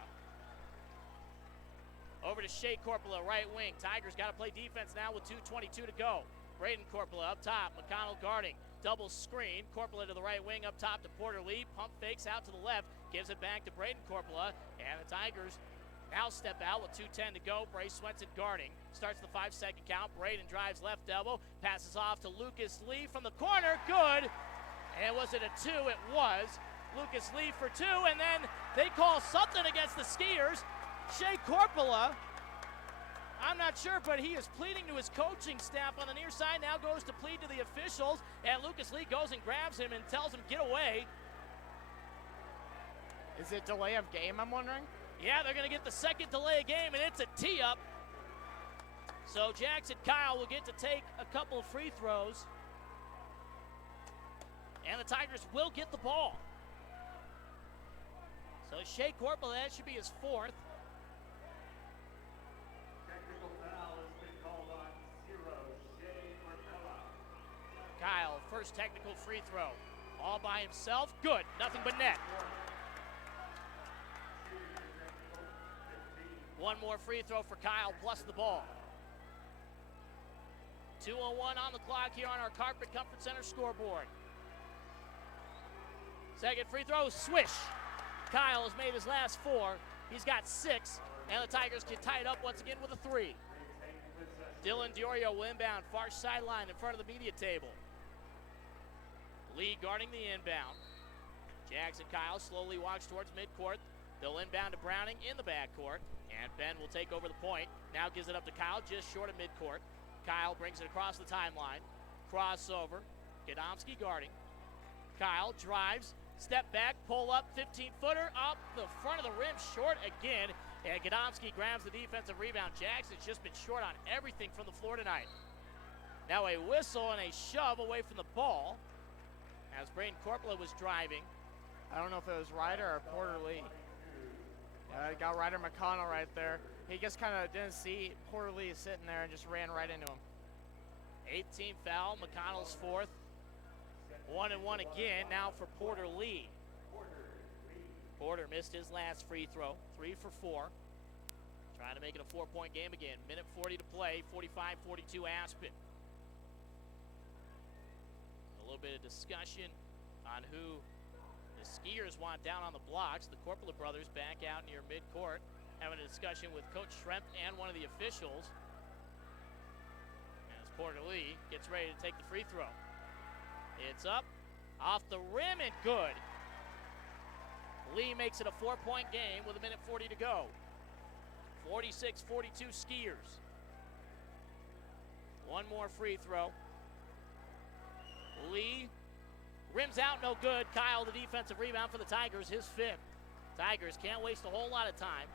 Over to Shea Corpola, right wing. Tigers got to play defense now with 2:22 to go. Braden Corpola up top. McConnell guarding. Double screen. Corpola to the right wing up top to Porter Lee. Pump fakes out to the left. Gives it back to Braden Corpola. And the Tigers now step out with 2:10 to go. Bray Swenson guarding. Starts the 5-second count. Braden drives left elbow. Passes off to Lucas Lee from the corner. Good. And was it a 2? It was. Lucas Lee for 2. And then they call something against the Skiers. Shea Corpola, I'm not sure, but he is pleading to his coaching staff on the near side. Now goes to plead to the officials. And Lucas Lee goes and grabs him and tells him, get away. Is it delay of game, I'm wondering? Yeah, they're going to get the second delay of game, and it's a tee-up. So Jackson Kyle will get to take a couple of free throws. And the Tigers will get the ball. So Shea Corpola, that should be his 4th. Technical foul has been called on Shea Corpola. Kyle, first technical free throw. All by himself. Good. Nothing but net. One more free throw for Kyle, plus the ball. 2:01 on the clock here on our Carpet Comfort Center scoreboard. Second free throw, swish. Kyle has made his last 4. He's got 6, and the Tigers can tie it up once again with a 3. Dylan Diorio will inbound, far sideline in front of the media table. Lee guarding the inbound. Jackson Kyle slowly walks towards midcourt. They'll inbound to Browning in the backcourt, and Ben will take over the point. Now gives it up to Kyle just short of midcourt. Kyle brings it across the timeline. Crossover. Gadomski guarding. Kyle drives. Step back, pull up, 15-footer up the front of the rim, short again. And Gadomski grabs the defensive rebound. Jackson's just been short on everything from the floor tonight. Now a whistle and a shove away from the ball as Braden Corpola was driving. I don't know if it was Ryder or Porter Lee. Got Ryder McConnell right there. He just kind of didn't see poor Lee sitting there and just ran right into him. 18th foul, McConnell's fourth. 1 and 1 again, now for Porter Lee. Porter missed his last free throw, 3 for 4. Trying to make it a 4-point game again. Minute 40 to play, 45-42 Aspen. A little bit of discussion on who the skiers want down on the blocks. The Corpola brothers back out near midcourt, having a discussion with Coach Schremp and one of the officials. As Porter Lee gets ready to take the free throw. It's up, off the rim, and good. Lee makes it a 4-point game with a minute 40 to go. 46-42 skiers. One more free throw. Lee rims out, no good. Kyle, the defensive rebound for the Tigers, his fifth. Tigers can't waste a whole lot of time.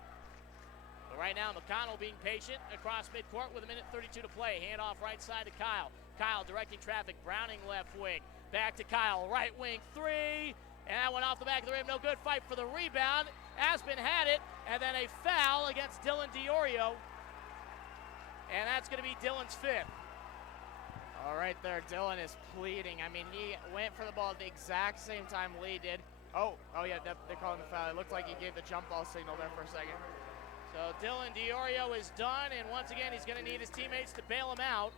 But right now, McConnell being patient across midcourt with a minute 32 to play. Hand off right side to Kyle. Kyle directing traffic, Browning left wing. Back to Kyle, right wing, three. And that went off the back of the rim, no good. Fight for the rebound. Aspen had it, and then a foul against Dylan Diorio. And that's going to be Dylan's fifth. All right there, Dylan is pleading. I mean, he went for the ball at the exact same time Lee did. Oh yeah, they called him the foul. It looked like he gave the jump ball signal there for a second. So Dylan Diorio is done, and once again, he's going to need his teammates to bail him out.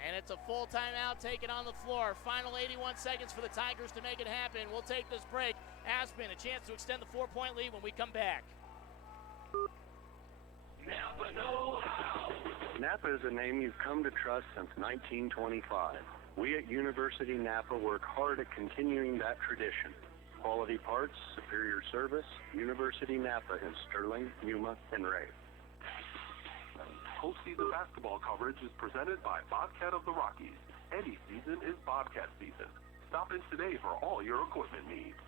And it's a full timeout taken on the floor. Final 81 seconds for the Tigers to make it happen. We'll take this break. Aspen, a chance to extend the 4-point lead when we come back. Napa know-how. Napa is a name you've come to trust since 1925. We at University Napa work hard at continuing that tradition. Quality parts, superior service, University Napa in Sterling, Yuma, and Ray. Postseason basketball coverage is presented by Bobcat of the Rockies. Any season is Bobcat season. Stop in today for all your equipment needs.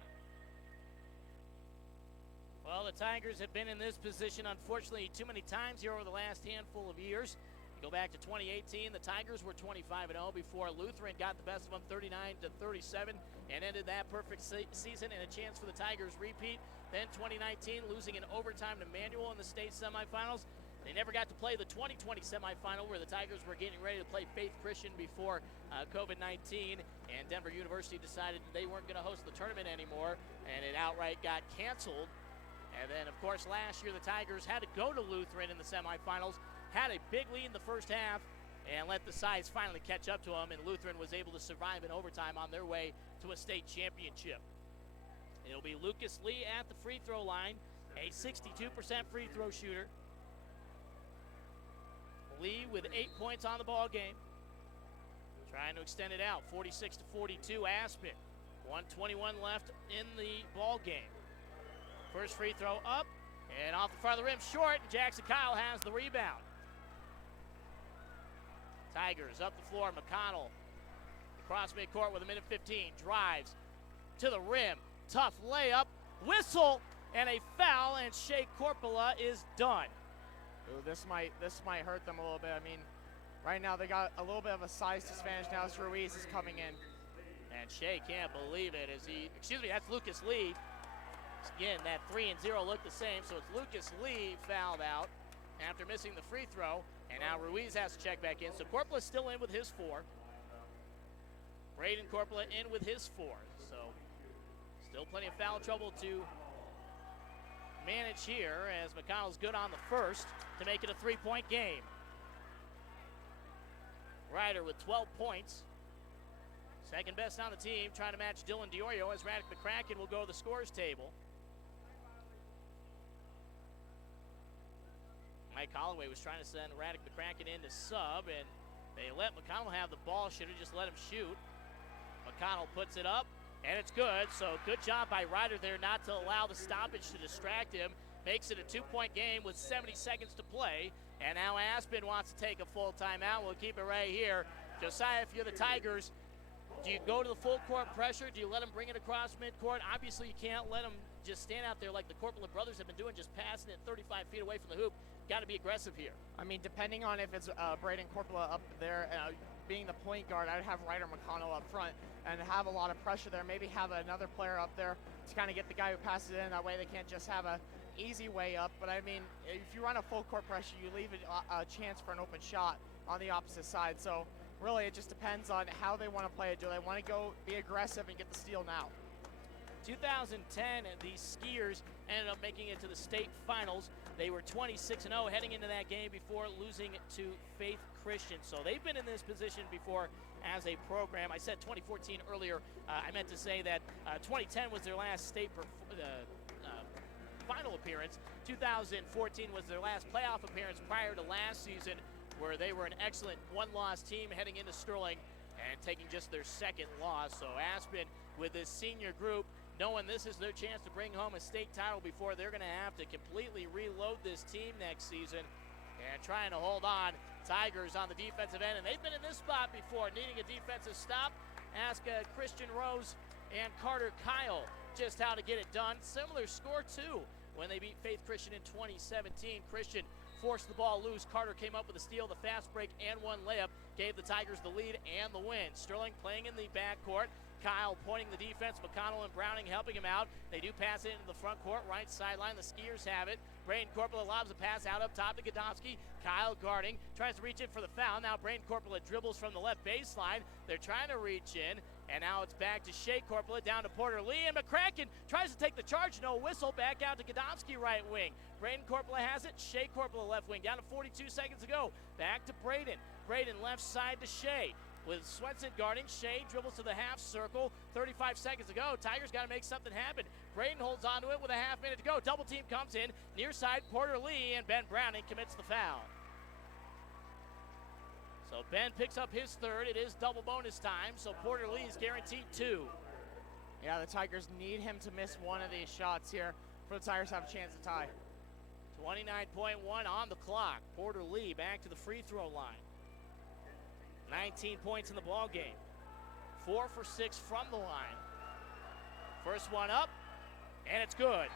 Well, the Tigers have been in this position, unfortunately, too many times here over the last handful of years. Go back to 2018, the Tigers were 25-0 before Lutheran got the best of them 39-37 and ended that perfect season and a chance for the Tigers repeat. Then 2019, losing in overtime to Manual in the state semifinals. They never got to play the 2020 semifinal where the Tigers were getting ready to play Faith Christian before COVID-19, and Denver University decided they weren't going to host the tournament anymore, and it outright got canceled. And then, of course, last year the Tigers had to go to Lutheran in the semifinals, had a big lead in the first half, and let the sides finally catch up to them, and Lutheran was able to survive in overtime on their way to a state championship. It'll be Lucas Lee at the free throw line, a 62% free throw shooter. Lee with 8 points on the ball game. Trying to extend it out, 46-42 Aspen. 1:21 left in the ball game. First free throw up and off the front of the rim, short. Jackson Kyle has the rebound. Tigers up the floor. McConnell across midcourt with a minute 15. Drives to the rim. Tough layup. Whistle and a foul, and Shea Corpola is done. Ooh, this might hurt them a little bit. I mean, right now they got a little bit of a size disadvantage now as Ruiz is coming in. And Shea can't believe it as that's Lucas Lee. Again, that 3 and 0 look the same, so it's Lucas Lee fouled out after missing the free throw, and now Ruiz has to check back in. So Corpola still in with his 4. Braden Corpola in with his 4. So still plenty of foul trouble to manage here as McConnell's good on the first to make it a 3-point game. Ryder with 12 points. Second best on the team, trying to match Dylan Diorio as Radek McCracken will go to the scores table. Mike Holloway was trying to send Radek McCracken in to sub, and they let McConnell have the ball. Should have just let him shoot. McConnell puts it up, and it's good. So good job by Ryder there not to allow the stoppage to distract him. Makes it a 2-point game with 70 seconds to play. And now Aspen wants to take a full timeout. We'll keep it right here. Josiah, if you're the Tigers, do you go to the full court pressure? Do you let them bring it across midcourt? Obviously, you can't let them just stand out there like the Corpola brothers have been doing, just passing it 35 feet away from the hoop. Got to be aggressive here. I mean, depending on if it's Braden Corpola up there, being the point guard, I'd have Ryder McConnell up front and have a lot of pressure there. Maybe have another player up there to kind of get the guy who passes in. That way they can't just have a easy way up. But I mean, if you run a full court pressure, you leave a chance for an open shot on the opposite side. So really, it just depends on how they want to play it. Do they want to go be aggressive and get the steal now? 2010, the Skiers ended up making it to the state finals. They were 26-0 heading into that game before losing to Faith Christian. So they've been in this position before as a program. I said 2014 earlier. I meant to say that 2010 was their last state final appearance. 2014 was their last playoff appearance prior to last season, where they were an excellent one-loss team heading into Sterling and taking just their second loss. So Aspen, with this senior group, knowing this is their chance to bring home a state title before they're going to have to completely reload this team next season and trying to hold on. Tigers on the defensive end, and they've been in this spot before, needing a defensive stop. Ask Christian Rose and Carter Kyle just how to get it done. Similar score, too, when they beat Faith Christian in 2017. Christian forced the ball loose. Carter came up with a steal, the fast break, and one layup. Gave the Tigers the lead and the win. Sterling playing in the backcourt. Kyle pointing the defense. McConnell and Browning helping him out. They do pass it into the front court, right sideline. The Skiers have it. Braden Corpola lobs a pass out up top to Godowski. Kyle guarding, tries to reach in for the foul. Now Braden Corpola dribbles from the left baseline. They're trying to reach in, and now it's back to Shea Corpola, down to Porter Lee, and McCracken tries to take the charge. No whistle. Back out to Godowski, right wing. Braden Corpola has it. Shea Corpola left wing, down to 42 seconds to go. Back to Braden. Braden left side to Shea. With Swenson guarding, Shea dribbles to the half circle. 35 seconds to go. Tigers got to make something happen. Braden holds on to it with a half minute to go. Double team comes in. Near side, Porter Lee, and Ben Browning commits the foul. So Ben picks up his third. It is double bonus time, so Porter Lee is guaranteed 2. Yeah, the Tigers need him to miss one of these shots here for the Tigers to have a chance to tie. 29.1 on the clock. Porter Lee back to the free throw line. 19 points in the ball game. 4 for 6 from the line. First one up, and it's good.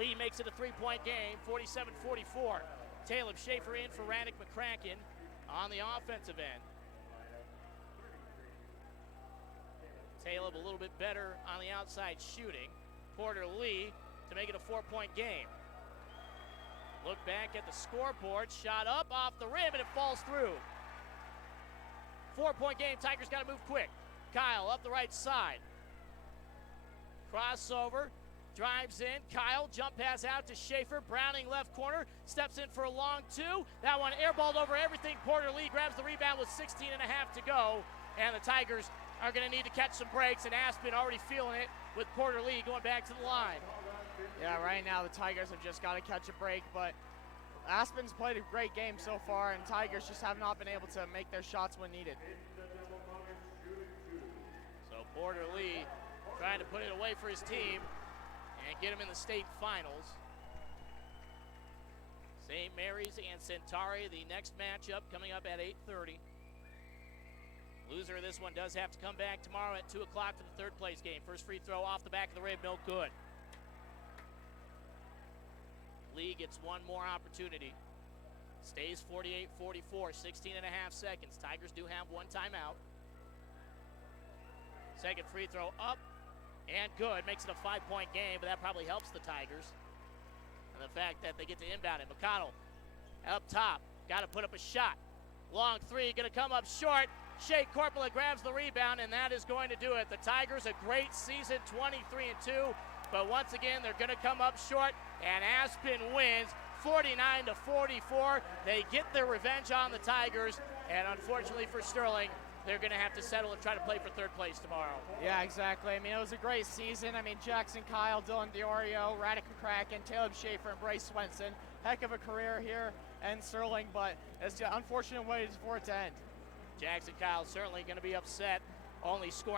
Lee makes it a 3-point game, 47-44. Caleb Shafer in for Rannick McCracken on the offensive end. Caleb a little bit better on the outside shooting. Porter Lee to make it a 4-point game. Look back at the scoreboard. Shot up off the rim, and it falls through. 4-point game. Tigers got to move quick. Kyle up the right side. Crossover. Drives in. Kyle jump pass out to Shafer. Browning left corner. Steps in for a long 2. That one airballed over everything. Porter Lee grabs the rebound with 16 and a half to go. And the Tigers are going to need to catch some breaks. And Aspen already feeling it with Porter Lee going back to the line. Yeah, right now the Tigers have just got to catch a break. But Aspen's played a great game so far, and Tigers just have not been able to make their shots when needed. So Porter Lee trying to put it away for his team and get him in the state finals. St. Mary's and Centauri, the next matchup coming up at 8:30. Loser of this one does have to come back tomorrow at 2 o'clock for the third place game. First free throw off the back of the rim, no good. Lee gets one more opportunity. Stays 48-44, 16 and a half seconds. Tigers do have one timeout. Second free throw up and good. Makes it a 5-point game, but that probably helps the Tigers. And the fact that they get to inbound it. McConnell up top. Got to put up a shot. Long 3, going to come up short. Shea Corpola grabs the rebound, and that is going to do it. The Tigers, a great season, 23-2. But once again, they're going to come up short, and Aspen wins 49-44. They get their revenge on the Tigers, and unfortunately for Sterling, they're going to have to settle and try to play for third place tomorrow. Yeah, exactly. I mean, it was a great season. I mean, Jackson Kyle, Dylan Diorio, Rannick McCracken, Caleb Shafer, and Bryce Swenson. Heck of a career here in Sterling, but it's an unfortunate way for it to end. Jackson Kyle certainly going to be upset, only scoring